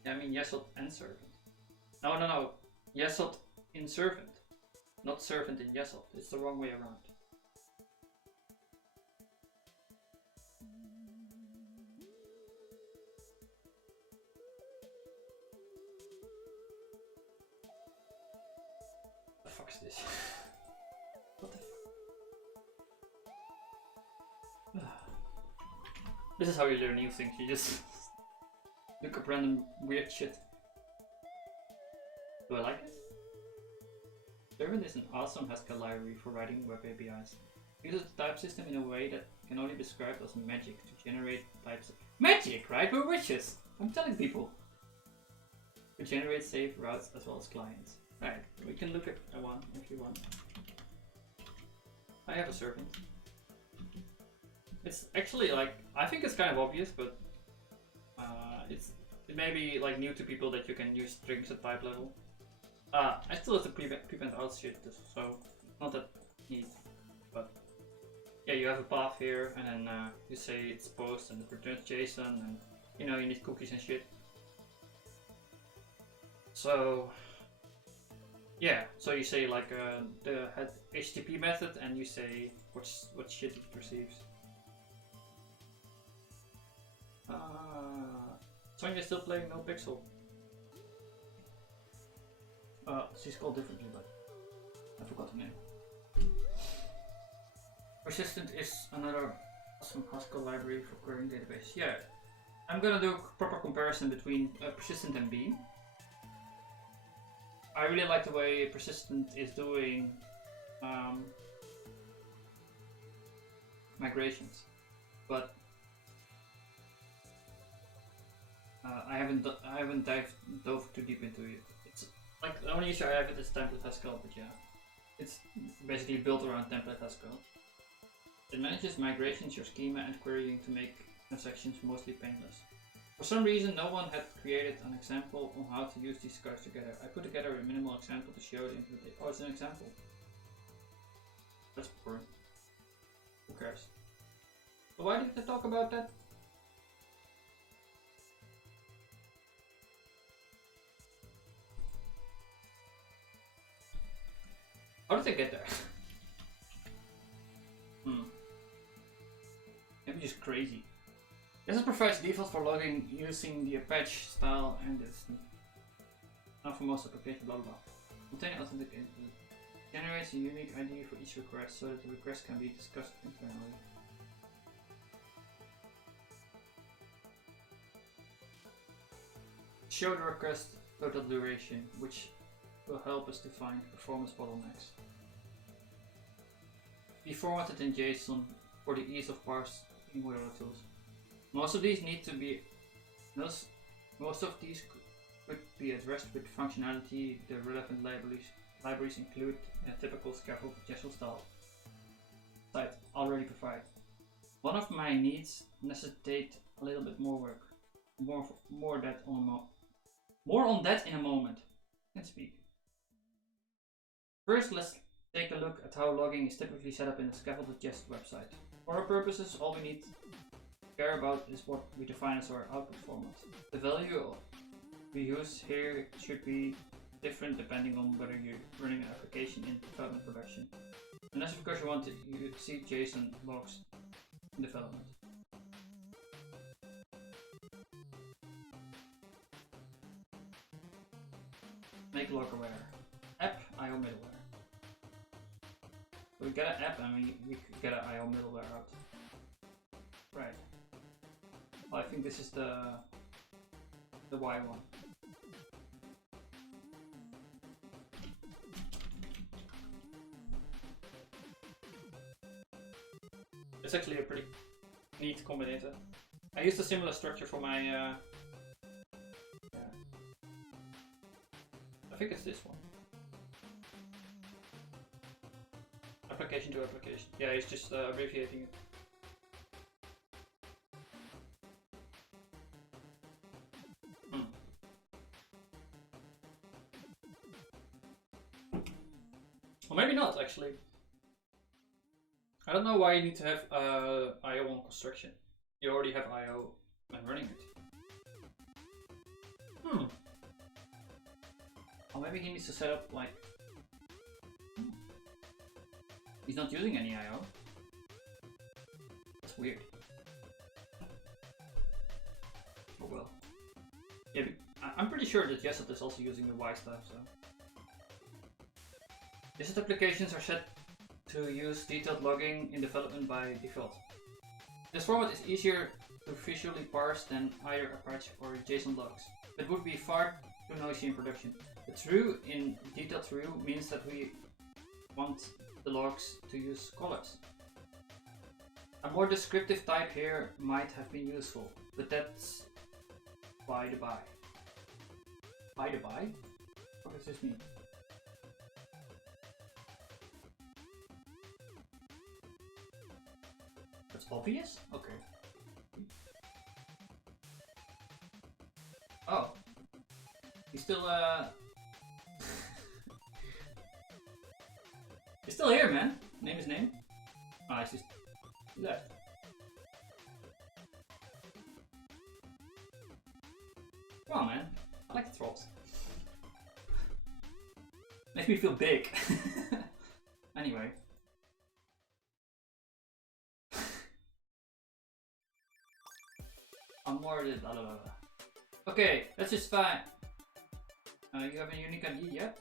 Yeah, I mean Yeselt and Servant. No. Yeselt in Servant. Not Servant in Yeselt. It's the wrong way around. What the fuck is this? What the fuck? This is how you learn new things. You just look up random weird shit. Do I like it? Servant is an awesome Haskell library for writing web APIs. It uses the type system in a way that can only be described as magic to generate types. Magic, right? We're witches! I'm telling people. To generate safe routes as well as clients. Right, we can look at one if you want. I have a servant. It's actually like, I think it's kind of obvious, but it may be like new to people that you can use strings at type level. I still have to prevent out shit, so not that neat. But yeah, you have a path here, and then you say it's post and it returns JSON, and you know you need cookies and shit. So yeah, so you say like the HTTP method, and you say what shit it receives. Sonya's still playing No Pixel. She's called differently, but I forgot the name. Persistent is another awesome Haskell library for querying database. Yeah, I'm gonna do a proper comparison between Persistent and Beam. I really like the way Persistent is doing migrations, but I haven't dove too deep into it. It's like the only issue I have with is template Haskell, but yeah, it's basically built around template Haskell. It manages migrations, your schema, and querying to make transactions mostly painless. For some reason, no one had created an example on how to use these cards together. I put together a minimal example to show the implementation. Oh, it's an example. That's boring. Who cares? But why did they talk about that? How did they get there? Maybe just crazy. This provides default for logging using the Apache style and it's not for most applications, blah blah. Container authentication generates a unique ID for each request so that the request can be discussed internally. Show the request total duration, which will help us to find performance bottlenecks. Be formatted in JSON for the ease of parsing with other tools. Most of these could be addressed with functionality the relevant libraries include in a typical scaffold JSON style site already provide. One of my needs necessitate a little bit more work. More on that in a moment. I can speak. First, let's take a look at how logging is typically set up in the scaffold.jest website. For our purposes, all we need to care about is what we define as our output format. The value we use here should be different depending on whether you're running an application in development production. And that's because you want to see JSON logs in development. Make log aware. App IO middleware. So we get an app and we get an IO middleware out. Right. Well, I think this is the Y one. It's actually a pretty neat combinator. I used a similar structure for my yeah. I think it's this one. Application to application. Yeah, it's just abbreviating it. Or maybe not, actually. I don't know why you need to have IO on construction. You already have IO and running it. Or maybe he needs to set up like... He's not using any IO. That's weird. Oh well. Yeah, I'm pretty sure that Jessup is also using the Y stuff, so... Jessup applications are set to use detailed logging in development by default. This format is easier to visually parse than either Apache or JSON logs. It would be far too noisy in production. The true in detailed true means that we want the logs to use colors. A more descriptive type here might have been useful, but that's by the by. By the by? What does this mean? That's obvious? Okay. Oh. He's still, he's still here, man. Name his name. Ah, he's just left. Come on, man. I like the trolls. Makes me feel big. Anyway. I'm more than blah blah blah. Okay, that's just fine. You have a unique ID yet?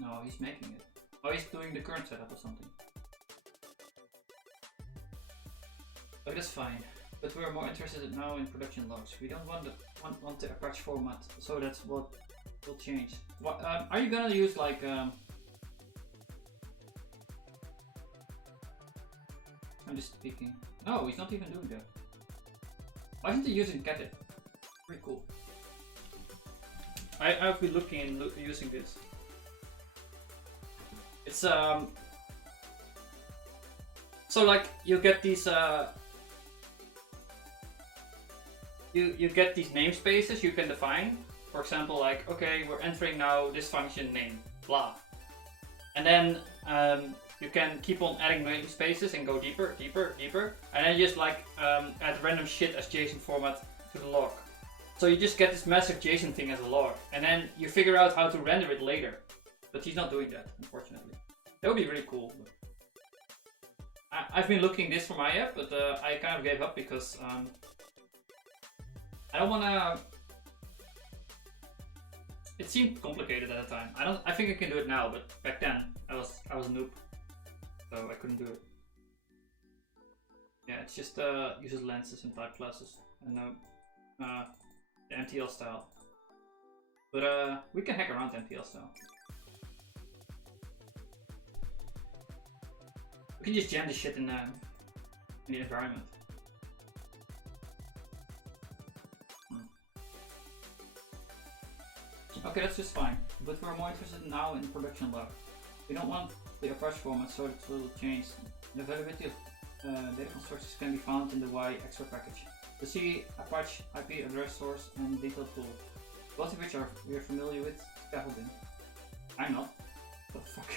No, he's making it. Oh, he's doing the current setup or something. Okay, that's fine. But we're more interested now in production logs. We don't want the Apache format, so that's what will change. What are you gonna use like I'm just speaking. No, he's not even doing that. Why isn't he using Cat? Pretty cool. I've been looking and using this. It's so like you get these you get these namespaces you can define. For example, like, okay, we're entering now this function name, blah, and then you can keep on adding namespaces and go deeper, deeper, deeper, and then just like add random shit as JSON format to the log. So you just get this massive JSON thing as a log, and then you figure out how to render it later. But he's not doing that, unfortunately. That would be really cool. I've been looking this for my app, but I kind of gave up because I don't wanna. It seemed complicated at the time. I think I can do it now, but back then I was a noob, so I couldn't do it. Yeah, it's just uses lenses and type classes and the MTL style. But we can hack around MTL style. We can just jam this shit in the environment. Okay, that's just fine. But we're more interested now in production log. We don't want the Apache format, so it will change. The availability of data constructors can be found in the Y extra package. To see Apache IP address source and detailed tool, both of which we are familiar with scaffolding. I'm not. What the fuck?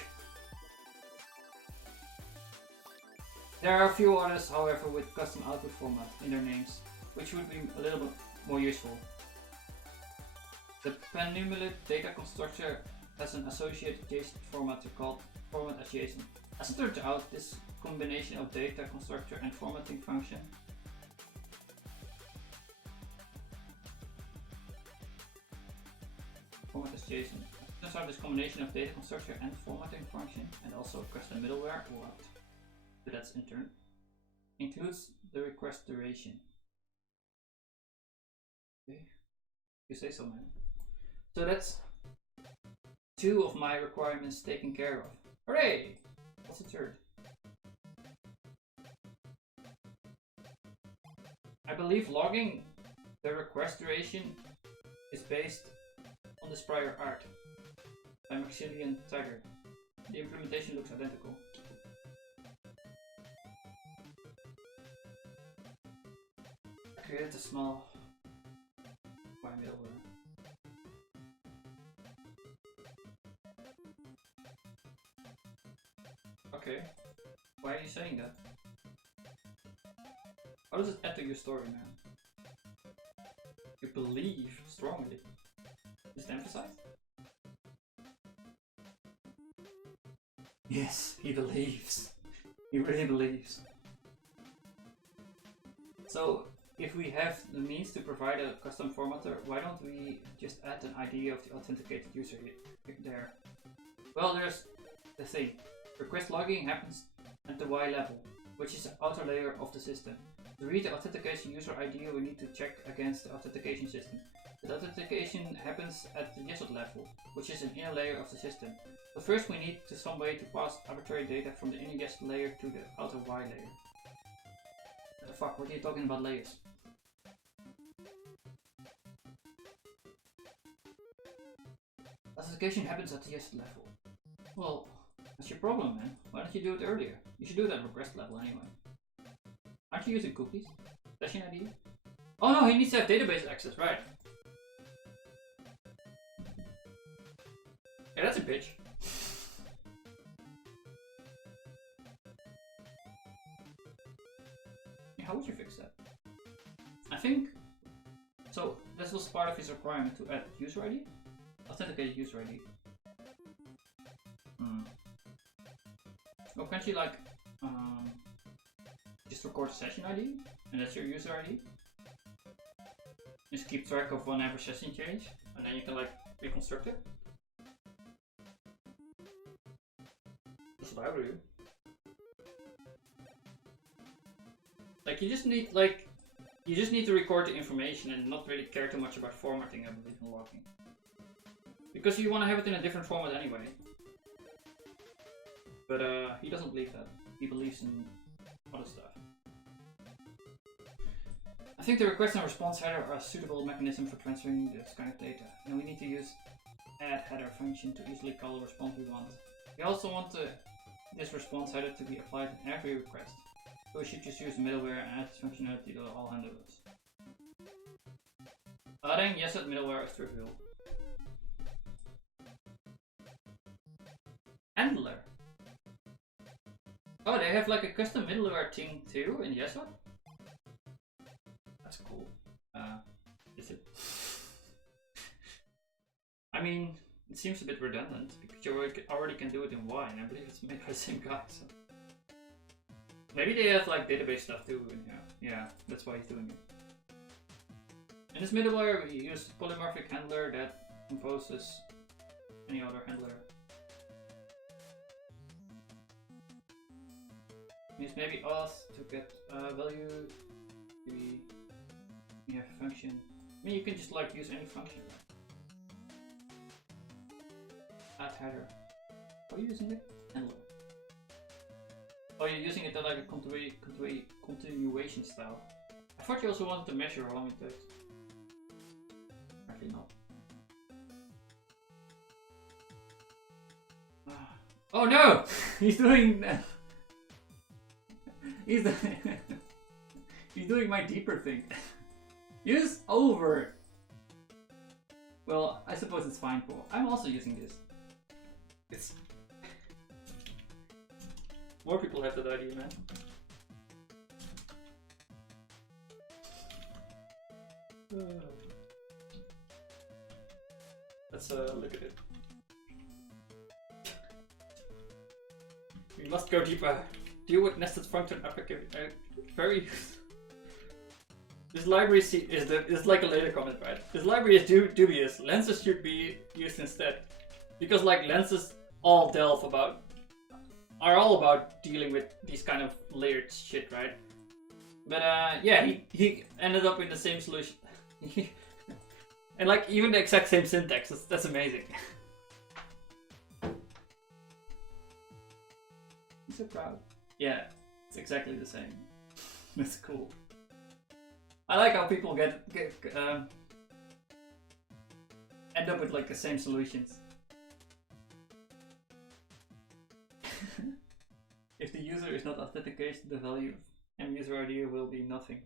There are a few others, however, with custom output format in their names, which would be a little bit more useful. The Panumulate data constructor has an associated JSON format called format as JSON. As it turns out, this combination of data constructor and formatting function format as JSON. Turns out this combination of data constructor and formatting function, and also custom middleware, what? But that's intern, includes the request duration. Okay, you say so, man. So that's 2 of my requirements taken care of. Hooray! What's the third? I believe logging the request duration is based on this prior art by Maxillian Tiger. The implementation looks identical. I created a small middleware. Okay, why are you saying that? How does it add to your story, man? You believe strongly. Is it emphasized? Yes, he believes. He really believes. So, if we have the means to provide a custom formatter, why don't we just add an ID of the authenticated user there? Well, there's the thing. Request logging happens at the Y level, which is the outer layer of the system. To read the authentication user ID, we need to check against the authentication system. The authentication happens at the YESOT level, which is an inner layer of the system. But first we need some way to pass arbitrary data from the inner YESOT layer to the outer Y layer. Fuck, what are you talking about layers? Authentication happens at the YESOT level. Well, that's your problem, man. Why don't you do it earlier? You should do it at request level anyway. Aren't you using cookies? Session ID? Oh no, he needs to have database access, right? Yeah, that's a bitch. Yeah, how would you fix that? I think... So, this was part of his requirement to add user ID? Authenticated user ID. Or can't you like... just record session ID? And that's your user ID? Just keep track of whenever session change, and then you can like reconstruct it. That's what I would do. Like you just need to record the information and not really care too much about formatting, I believe, in logging. Because you want to have it in a different format anyway. But he doesn't believe that. He believes in other stuff. I think the request and response header are a suitable mechanism for transferring this kind of data, and we need to use add header function to easily call the response we want. We also want this response header to be applied in every request, so we should just use middleware and add this functionality to all handlers. Adding YESOT middleware is trivial. Handler. Oh, they have like a custom middleware thing too in YESOT? That's cool. Is it? I mean, it seems a bit redundant because you already can do it in Y, and I believe it's made by the same guy. So. Maybe they have like database stuff too. Yeah, that's why he's doing it. In this middleware, we use polymorphic handler that composes any other handler. Use maybe auth to get value. Maybe you have a function. I mean, you can just like use any function. Add header. Are you using it? Handler. Oh, you're using it as like a continuation style. I thought you also wanted to measure how long it takes. Apparently not. Oh no! He's doing. He's doing my deeper thing. Use over. Well, I suppose it's fine for. I'm also using this. It's more people have that idea, man. Let's look at it. We must go deeper. Deal with nested function application. Very. This library is like a later comment, right? This library is dubious. Lenses should be used instead, because like lenses all are all about dealing with these kind of layered shit, right? But yeah, he ended up in the same solution, and like even the exact same syntax. That's amazing. I'm so proud. Yeah, it's exactly the same. That's cool. I like how people end up with like the same solutions. If the user is not authenticated, the value of muser ID will be nothing.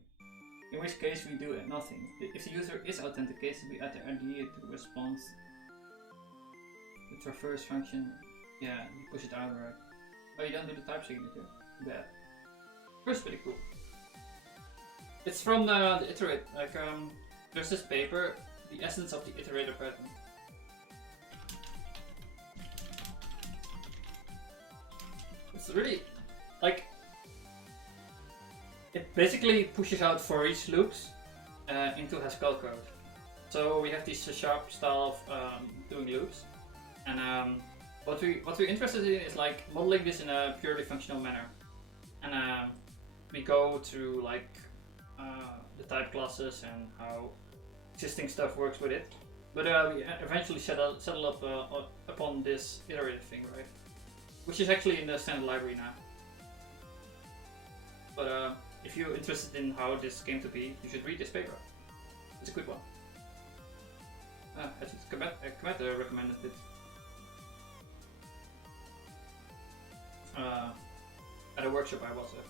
In which case we do nothing. If the user is authenticated, we add the ID to the response. The traverse function, yeah, you push it out, right? Oh, you don't do the type signature. Bad. First, pretty cool. It's from the iterate. Like, there's this paper, the essence of the iterator pattern. It's really like it basically pushes out for each loops into Haskell code. So we have this C# style of doing loops, and what we're interested in is like modeling this in a purely functional manner. And we go through like the type classes and how existing stuff works with it. But we eventually settle up upon this iterative thing, right? Which is actually in the standard library now. But if you're interested in how this came to be, you should read this paper. It's a good one. Actually, Commander recommended it. At a workshop I was at.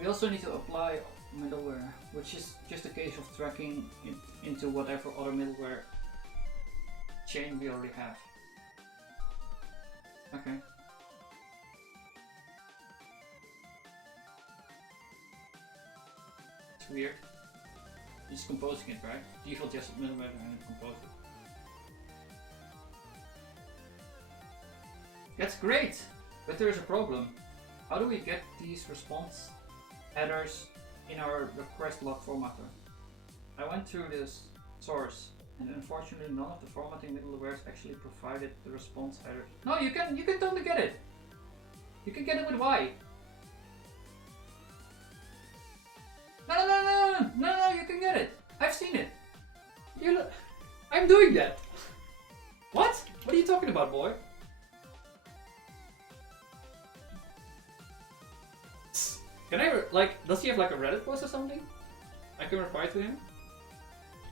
We also need to apply middleware, which is just a case of tracking into whatever other middleware chain we already have. Okay. It's weird. Just composing it, right? Default just middleware and compose it. That's great! But there is a problem. How do we get these response headers in our request log formatter? I went through this source, and unfortunately none of the formatting middlewares actually provided the response header. No, you can totally get it! You can get it with Y! No, you can get it! I've seen it! I'm doing that! What? What are you talking about, boy? Can I, does he have like a Reddit post or something? I can reply to him?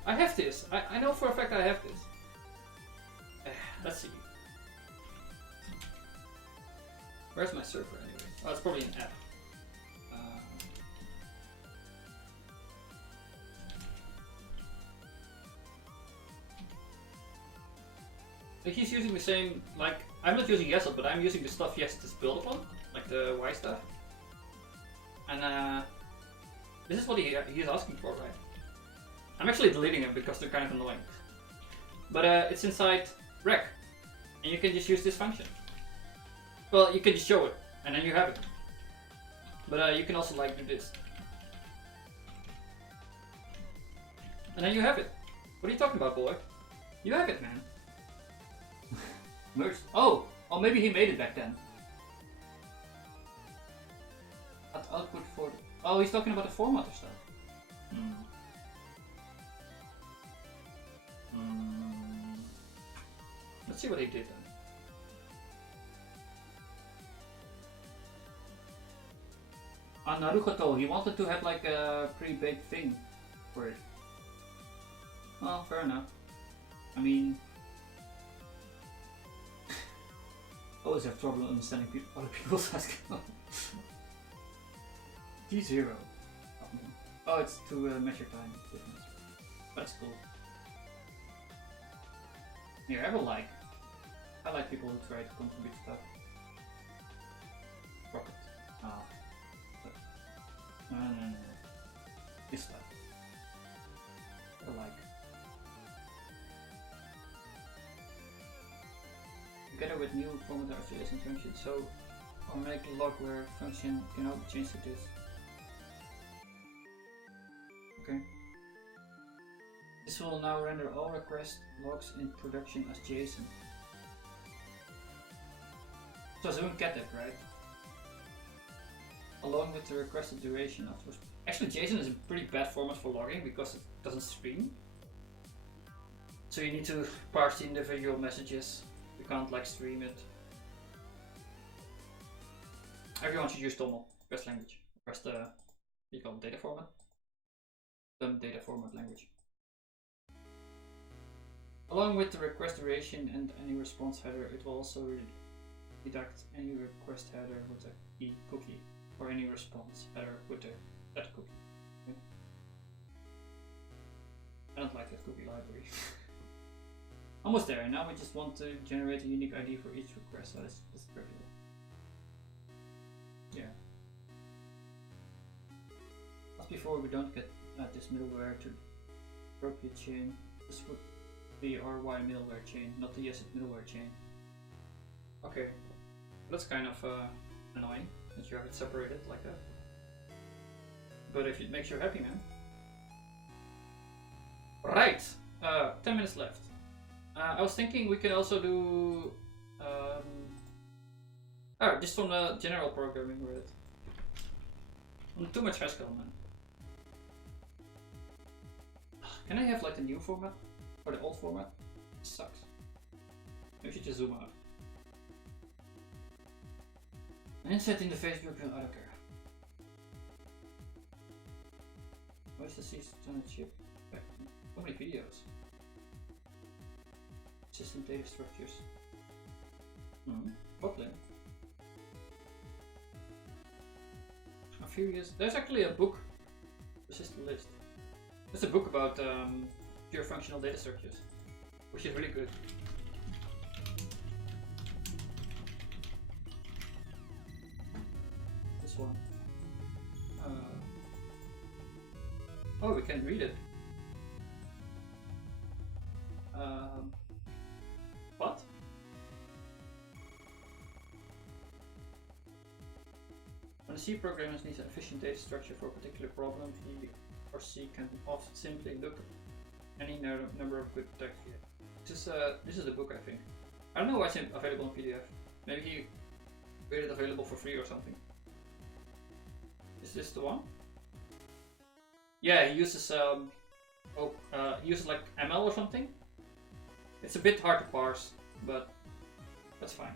I have this. I know for a fact I have this. Let's see. Where's my server anyway? Oh, it's probably an app. Like he's using the same, I'm not using Yesl, but I'm using the stuff Yesl is built upon, like the Y stuff. And this is what he's asking for, right? I'm actually deleting them because they're kind of annoying. But it's inside rec, and you can just use this function. Well, you can just show it, and then you have it. But you can also do this. And then you have it. What are you talking about, boy? You have it, man. Merged. Oh, maybe he made it back then. Output for the... Oh, he's talking about the formatter stuff. Let's see what he did then. Naruhodo, he wanted to have like a pre-baked thing for it. Well, fair enough. I mean... I always have trouble understanding other people's asking. T0. Oh, it's to measure time difference. That's cool. Here, I like people who try to contribute stuff. Rocket. No. This stuff. I like. Together with new format RJS function, so or make logware function can now be changed to this. Okay. This will now render all request logs in production as JSON. So I don't get that, right? Along with the requested duration afterwards. Actually, JSON is a pretty bad format for logging because it doesn't stream. So you need to parse the individual messages. You can't stream it. Everyone should use TOML, request language. Request you call it data format. Data format language. Along with the request duration and any response header, it will also deduct any request header with a key cookie or any response header with that cookie. Okay. I don't like that cookie library. Almost there. Now we just want to generate a unique ID for each request. So that's trivial. Yeah. As before, we don't get this middleware to appropriate chain. This would be our Y middleware chain, not the Yesl middleware chain. Okay, that's kind of annoying that you have it separated like that. But if it makes you happy, man. Right, 10 minutes left. I was thinking we could also do just from the general programming with it. Too much Haskell, man. Can I have like the new format? Or the old format? It sucks. Maybe we should just zoom out. Insert in the Facebook and other care. What is the season chip? So many videos. System data structures. Kotlin. A few years. There's actually a book. Persistent list. There's a book about pure functional data structures, which is really good. This one. Oh, we can read it. What? When a C programmer needs an efficient data structure for a particular problem, he or she can often simply look at any number of good text here. This is the book, I think. I don't know why it's available in PDF. Maybe he made it available for free or something. Is this the one? Yeah, he uses like ML or something. It's a bit hard to parse, but that's fine.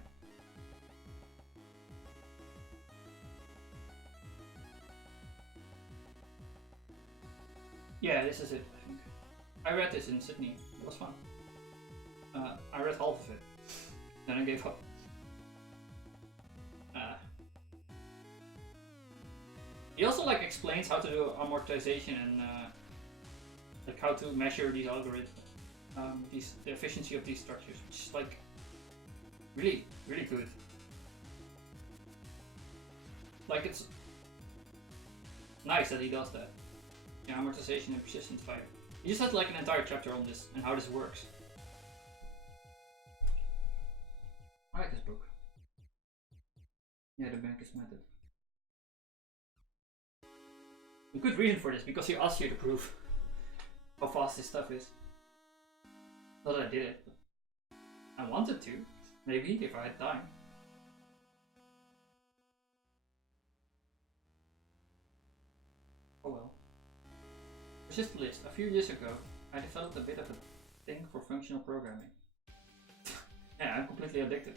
Yeah, this is it, I think. I read this in Sydney. It was fun. I read half of it. Then I gave up. He also like explains how to do amortization and like how to measure these algorithms, the efficiency of these structures, which is like really good. Like it's nice that he does that. Yeah, amortization and persistent fire. He just had like an entire chapter on this and how this works. I like this book. Yeah, the Bankers method. A good reason for this, because he asks you to prove how fast this stuff is. Not that I did it, but I wanted to. Maybe, if I had time. Oh well. Persistent list. A few years ago, I developed a bit of a thing for functional programming. Yeah, I'm completely addicted.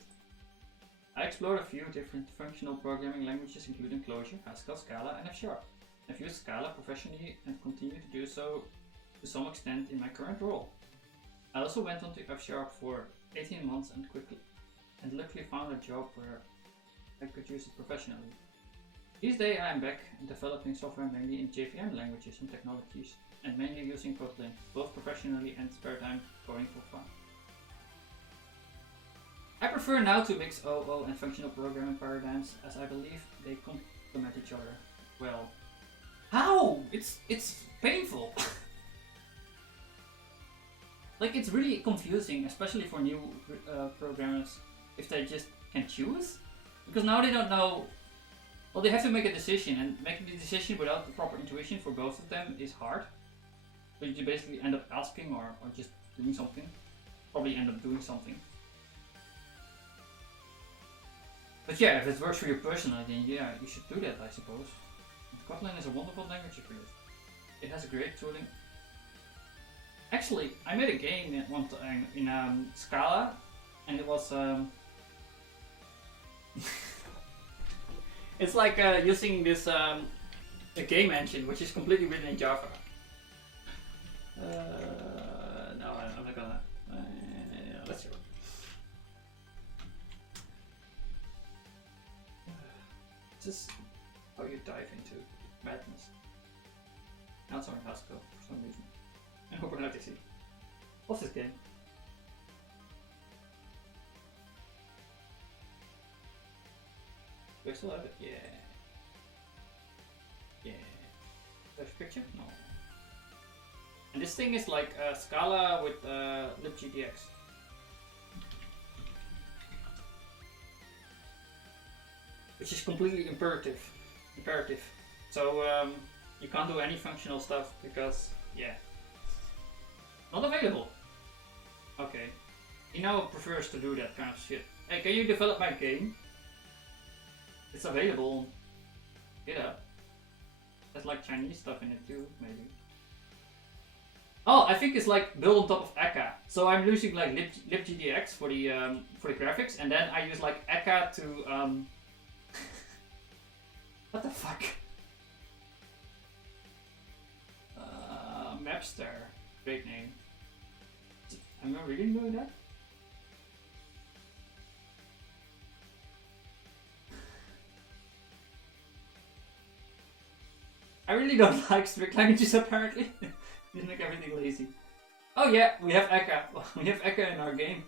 I explored a few different functional programming languages, including Clojure, Haskell, Scala, and F#. I've used Scala professionally and continue to do so to some extent in my current role. I also went on to F# for 18 months and luckily found a job where I could use it professionally. These days I am back developing software mainly in JVM languages and technologies, and mainly using Kotlin, both professionally and spare time going for fun. I prefer now to mix OO and functional programming paradigms, as I believe they complement each other well. How? It's painful. Like, it's really confusing, especially for new programmers, if they just can choose, because now they don't know. Well, they have to make a decision, and making the decision without the proper intuition for both of them is hard. So you basically end up asking or just doing something. Probably end up doing something. But yeah, if it works for you personally, then yeah, you should do that, I suppose. Kotlin is a wonderful language for this. It has a great tooling. Actually, I made a game at one time in Scala, and it was it's like using this a game engine, which is completely written in Java. No, I'm not gonna. Let's see. Just how you dive into madness. Now it's on Haskell for some reason. And Kubernetes. What's this game? Do I still have it? Yeah. Yeah. There's a picture? No. And this thing is like Scala with libgdx. Which is completely imperative. So you can't do any functional stuff because, yeah, not available. Okay, he now prefers to do that kind of shit. Hey, can you develop my game? It's available. Get up. has like Chinese stuff in it too, maybe. Oh, I think it's like built on top of Eka. So I'm using like libgdx for the graphics, and then I use like Eka to what the fuck? Mapstar, great name. Am I really doing that? I really don't like strict languages apparently. They make everything lazy. Oh yeah, we have Eka. We have Eka in our game.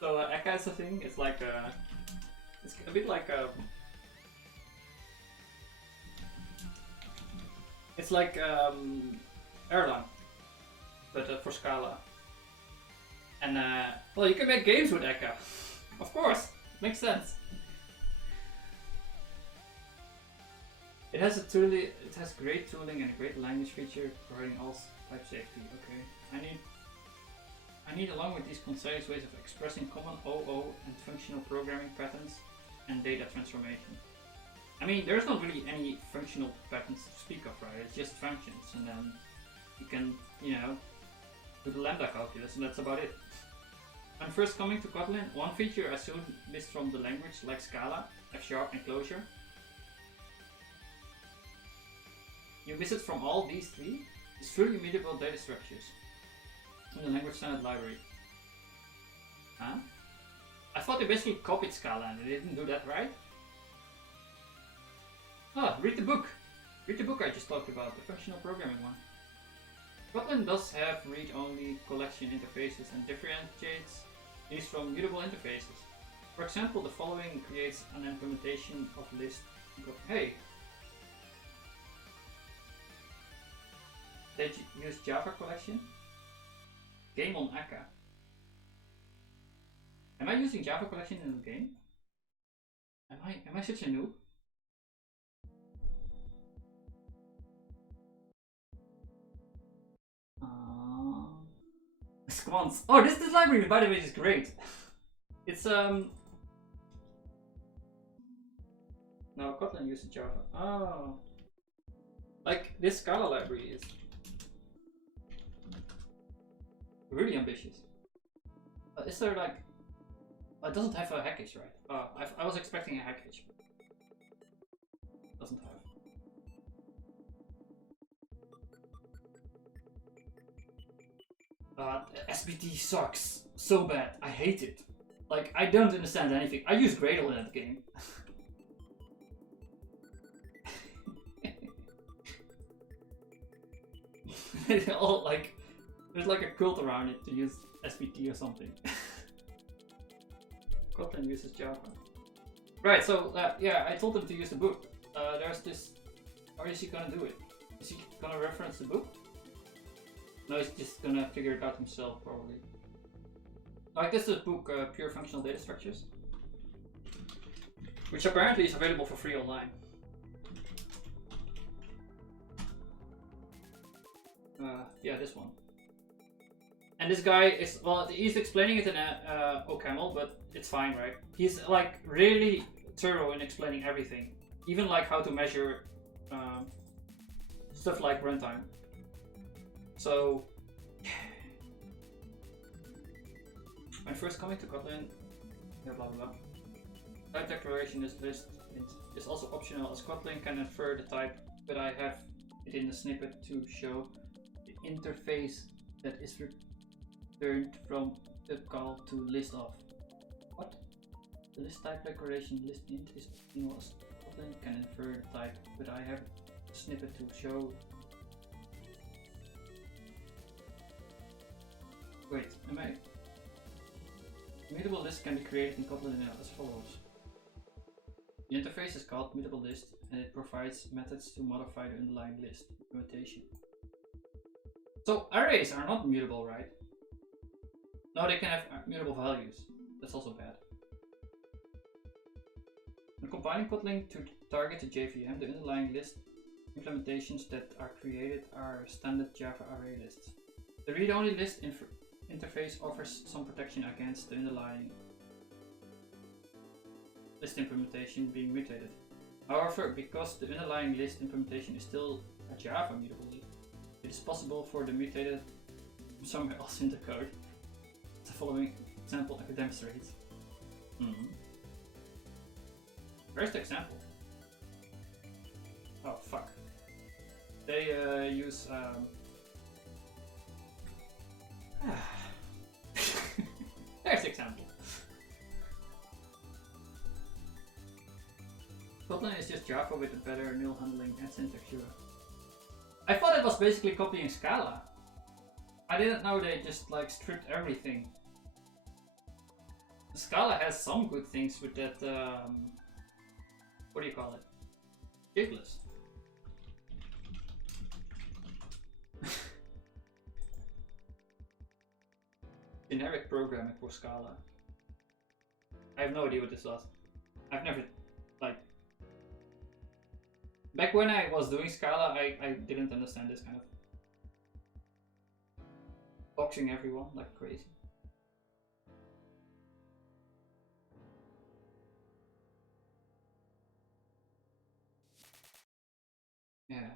So Eka is a thing. It's like it's a bit like it's like Erlang, but for Scala. And well, you can make games with Eka. Of course, makes sense. It has great tooling and a great language feature, providing all type safety. Okay, I need along with these concise ways of expressing common OO and functional programming patterns and data transformation. I mean, there's not really any functional patterns to speak of, right? It's just functions, and then you can, you know, do the lambda calculus, and that's about it. When first coming to Kotlin, one feature I soon missed from the language, like Scala, F# and Clojure. You miss it from all these three? It's fully immutable data structures in the language standard library. Huh? I thought they basically copied Scala and they didn't do that, right? Oh, read the book! Read the book I just talked about, the functional programming one. Kotlin does have read-only collection interfaces and differentiates these from mutable interfaces. For example, the following creates an implementation of list. Hey! They use Java collection. Game on Eka. Am I using Java collection in the game? Am I such a noob? Squants. Oh, this library, by the way, is great. It's no, Kotlin uses Java. Oh, like this Scala library is really ambitious. Is there like? It doesn't have a hackage, right? I was expecting a hackage, but it doesn't have. SBT sucks so bad. I hate it. Like, I don't understand anything. I use Gradle in that game. All like, there's like a cult around it to use SBT or something. Kotlin uses Java. Right. So yeah, I told him to use the book. There's this. How is he gonna do it? Is he gonna reference the book? No, he's just gonna figure it out himself, probably. Like this is book, Pure Functional Data Structures, which apparently is available for free online. Yeah, this one. And this guy is, well, he's explaining it in OCaml, but it's fine, right? He's like really thorough in explaining everything, even like how to measure stuff like runtime. So, when first coming to Kotlin, blah blah blah. Type declaration is also optional, as Kotlin can infer the type, but I have it in the snippet to show the interface that is returned from the call to list of. What? The list type declaration list int is optional, as Kotlin can infer the type, but I have a snippet to show. Wait, am I? Mutable list can be created in Kotlin as follows. The interface is called mutable list, and it provides methods to modify the underlying list implementation. So arrays are not mutable, right? No, they can have mutable values. That's also bad. When compiling Kotlin to target the JVM, the underlying list implementations that are created are standard Java array lists. The read-only list interface offers some protection against the underlying list implementation being mutated. However, because the underlying list implementation is still a Java mutable list, it is possible for the mutated from somewhere else in the code. The following example I can demonstrate. Where's the example? Oh fuck. They use there's the example. Kotlin is just Java with a better nil handling and syntax. I thought it was basically copying Scala. I didn't know they just like stripped everything. Scala has some good things with that. What do you call it? Jigless. Generic programming for Scala. I have no idea what this does. I've never, like, back when I was doing Scala, I didn't understand this kind of boxing everyone like crazy. Yeah.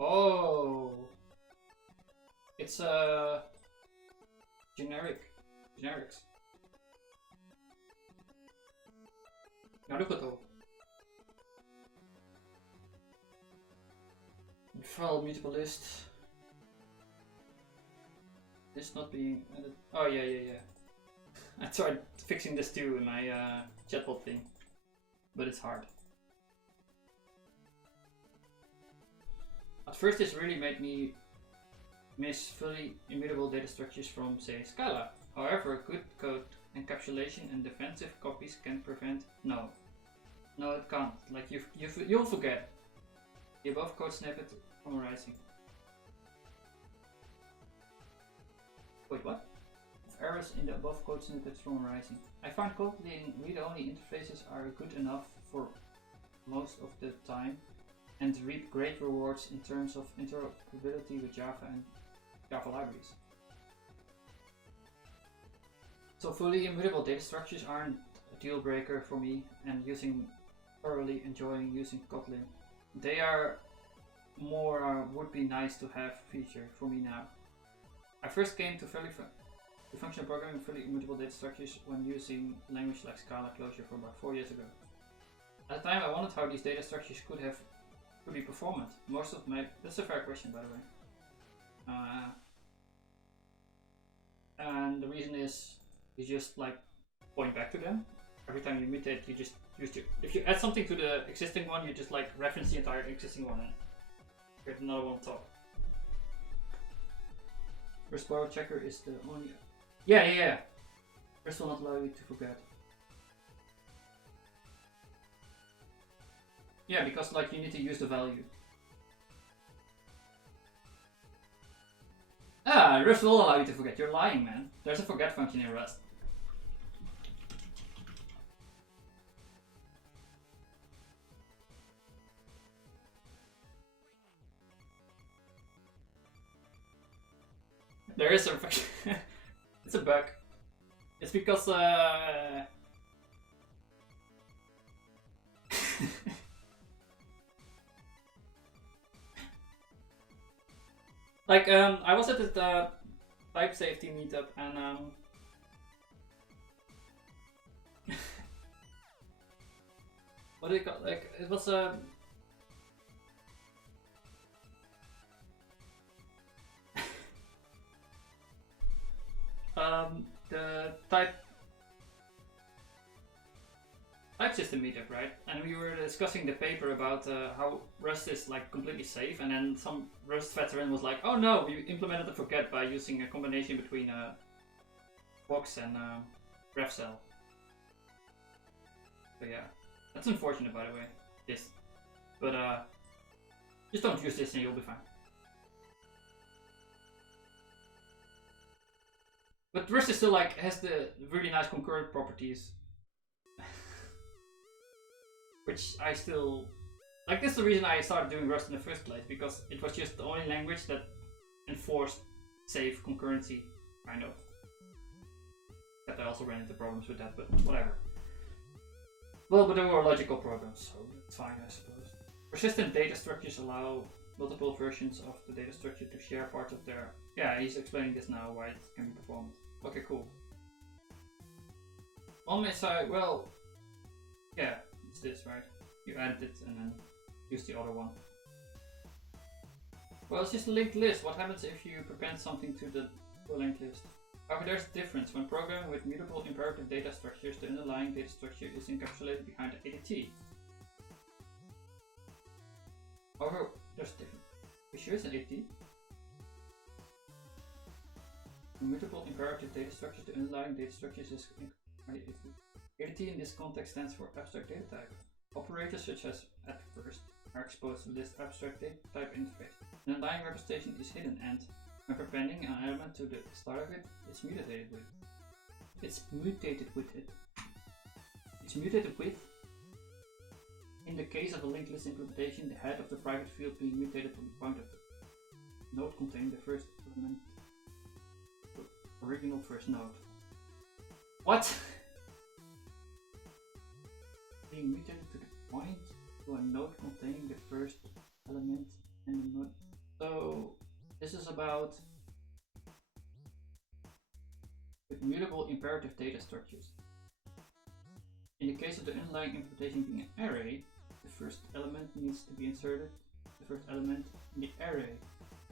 Oh, it's generics. Naruto. File mutable list. This not being added. Oh yeah. I tried fixing this too in my chatbot thing, but it's hard. At first, this really made me miss fully immutable data structures from, say, Scala. However, good code encapsulation and defensive copies can prevent. No, it can't. Like you'll forget the above code snippet summarizing. Wait, what? Errors in the above code snippet summarizing. I find Kotlin read-only interfaces are good enough for most of the time, and reap great rewards in terms of interoperability with Java and Java libraries. So fully immutable data structures aren't a deal breaker for me, and thoroughly enjoying using Kotlin. They are more would be nice to have feature for me now. I first came to functional programming with fully immutable data structures when using language like Scala Clojure for about 4 years ago. At the time I wondered how these data structures could be performant. That's a fair question, by the way. And the reason is you just like point back to them. Every time you mutate, you just if you add something to the existing one, you just like reference the entire existing one and get another one on top. First borrow checker is the only. Yeah. First will not allow you to forget. Yeah, because like you need to use the value. Rust will allow you to forget. You're lying, man. There's a forget function in Rust. There is a it's a bug. It's because like I was at the type safety meetup and what do you call, like it was the type system meetup, right? And we were discussing the paper about how Rust is like completely safe, and then some Rust veteran was like, "Oh no, we implemented the forget by using a combination between Box and GraphCell." So yeah, that's unfortunate, by the way. This, but just don't use this and you'll be fine. But Rust is still like has the really nice concurrent properties, which I still like. This is the reason I started doing Rust in the first place, because it was just the only language that enforced safe concurrency, kind of. But I also ran into problems with that, but whatever. Well, but they were logical programs, so it's fine, I suppose. Persistent data structures allow multiple versions of the data structure to share parts of their... Yeah, he's explaining this now, why it can be performed. Okay, cool. On my side, well... Yeah, it's this, right? You added it and then use the other one. Well, it's just a linked list. What happens if you prepend something to the linked list? However, there's a difference. When programming with mutable imperative data structures, the underlying data structure is encapsulated behind the ADT. However, there's a difference. You sure it's an ADT? Mutable imperative data structures, the underlying data structures is ADT in this context stands for abstract data type. Operators such as at first are exposed to this abstract data type interface. An underlying representation is hidden and when prepending an element to the start of it, it's mutated with. It's mutated with it. It's mutated with. In the case of a linked list implementation, the head of the private field being mutated from the point of the node containing the first element. The original first node. What? Being mutated to the point to a node containing the first element and the node. So this is about with mutable imperative data structures. In the case of the underlying implementation being an array, the first element needs to be inserted, the first element in the array,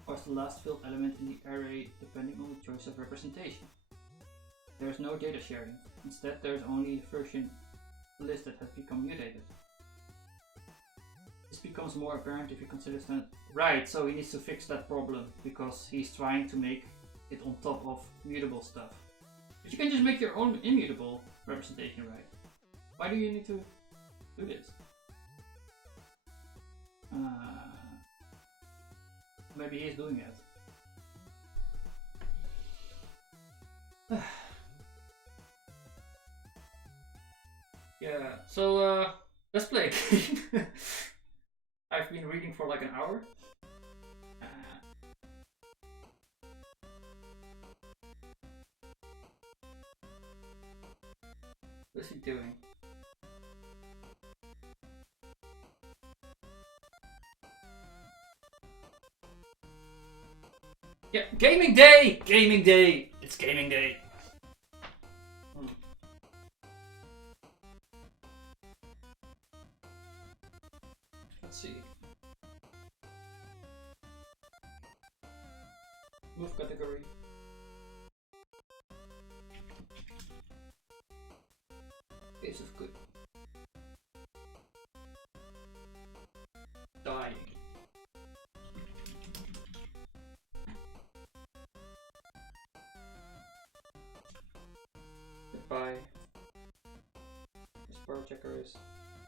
or the last filled element in the array depending on the choice of representation. There is no data sharing. Instead, there is only a version list that has become mutated. This becomes more apparent if you consider that. Right, so he needs to fix that problem because he's trying to make it on top of mutable stuff. But you can just make your own immutable representation, right? Why do you need to do this? Maybe he's doing it. Yeah, so let's play a game. I've been reading for like an hour. What's he doing? Yeah, gaming day! Gaming day! It's gaming day! Let's see. Move category. Case of good. Dying. Goodbye. This power checker is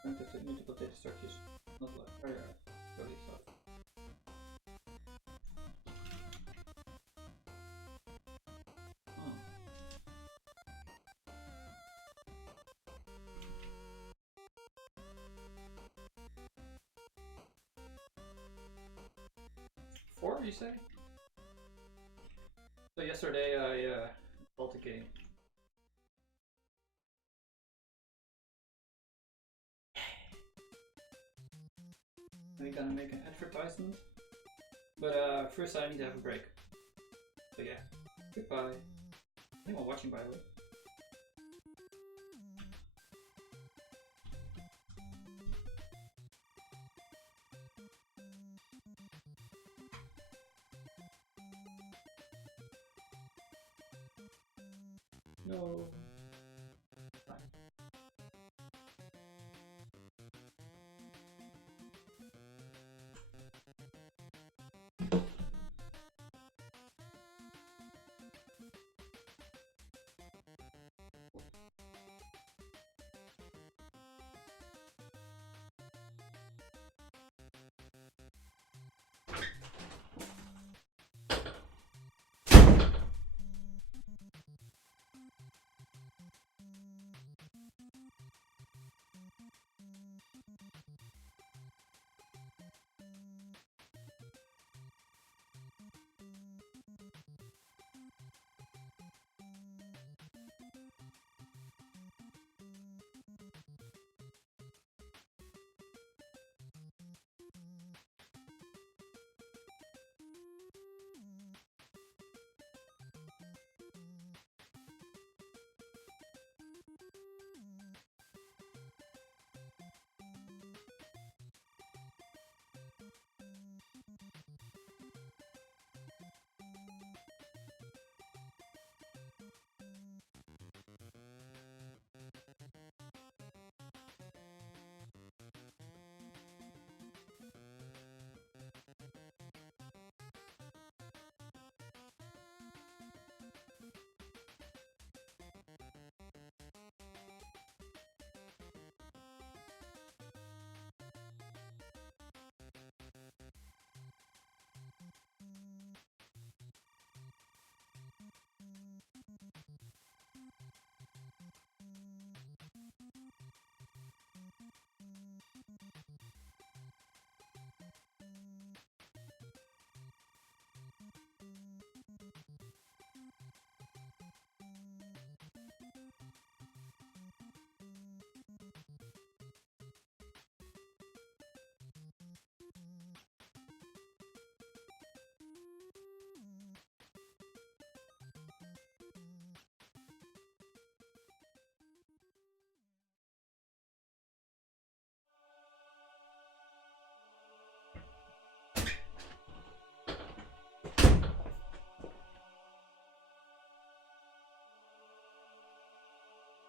printed with multiple data structures. Not like really sorry. Four, you say? So yesterday I bought a game. I'm gonna make an advertisement, but first I need to have a break. So yeah, goodbye. Anyone watching, by the way? No. Bye.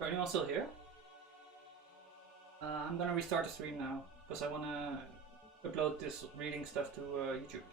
Are anyone still here? I'm gonna restart the stream now because I wanna upload this reading stuff to YouTube.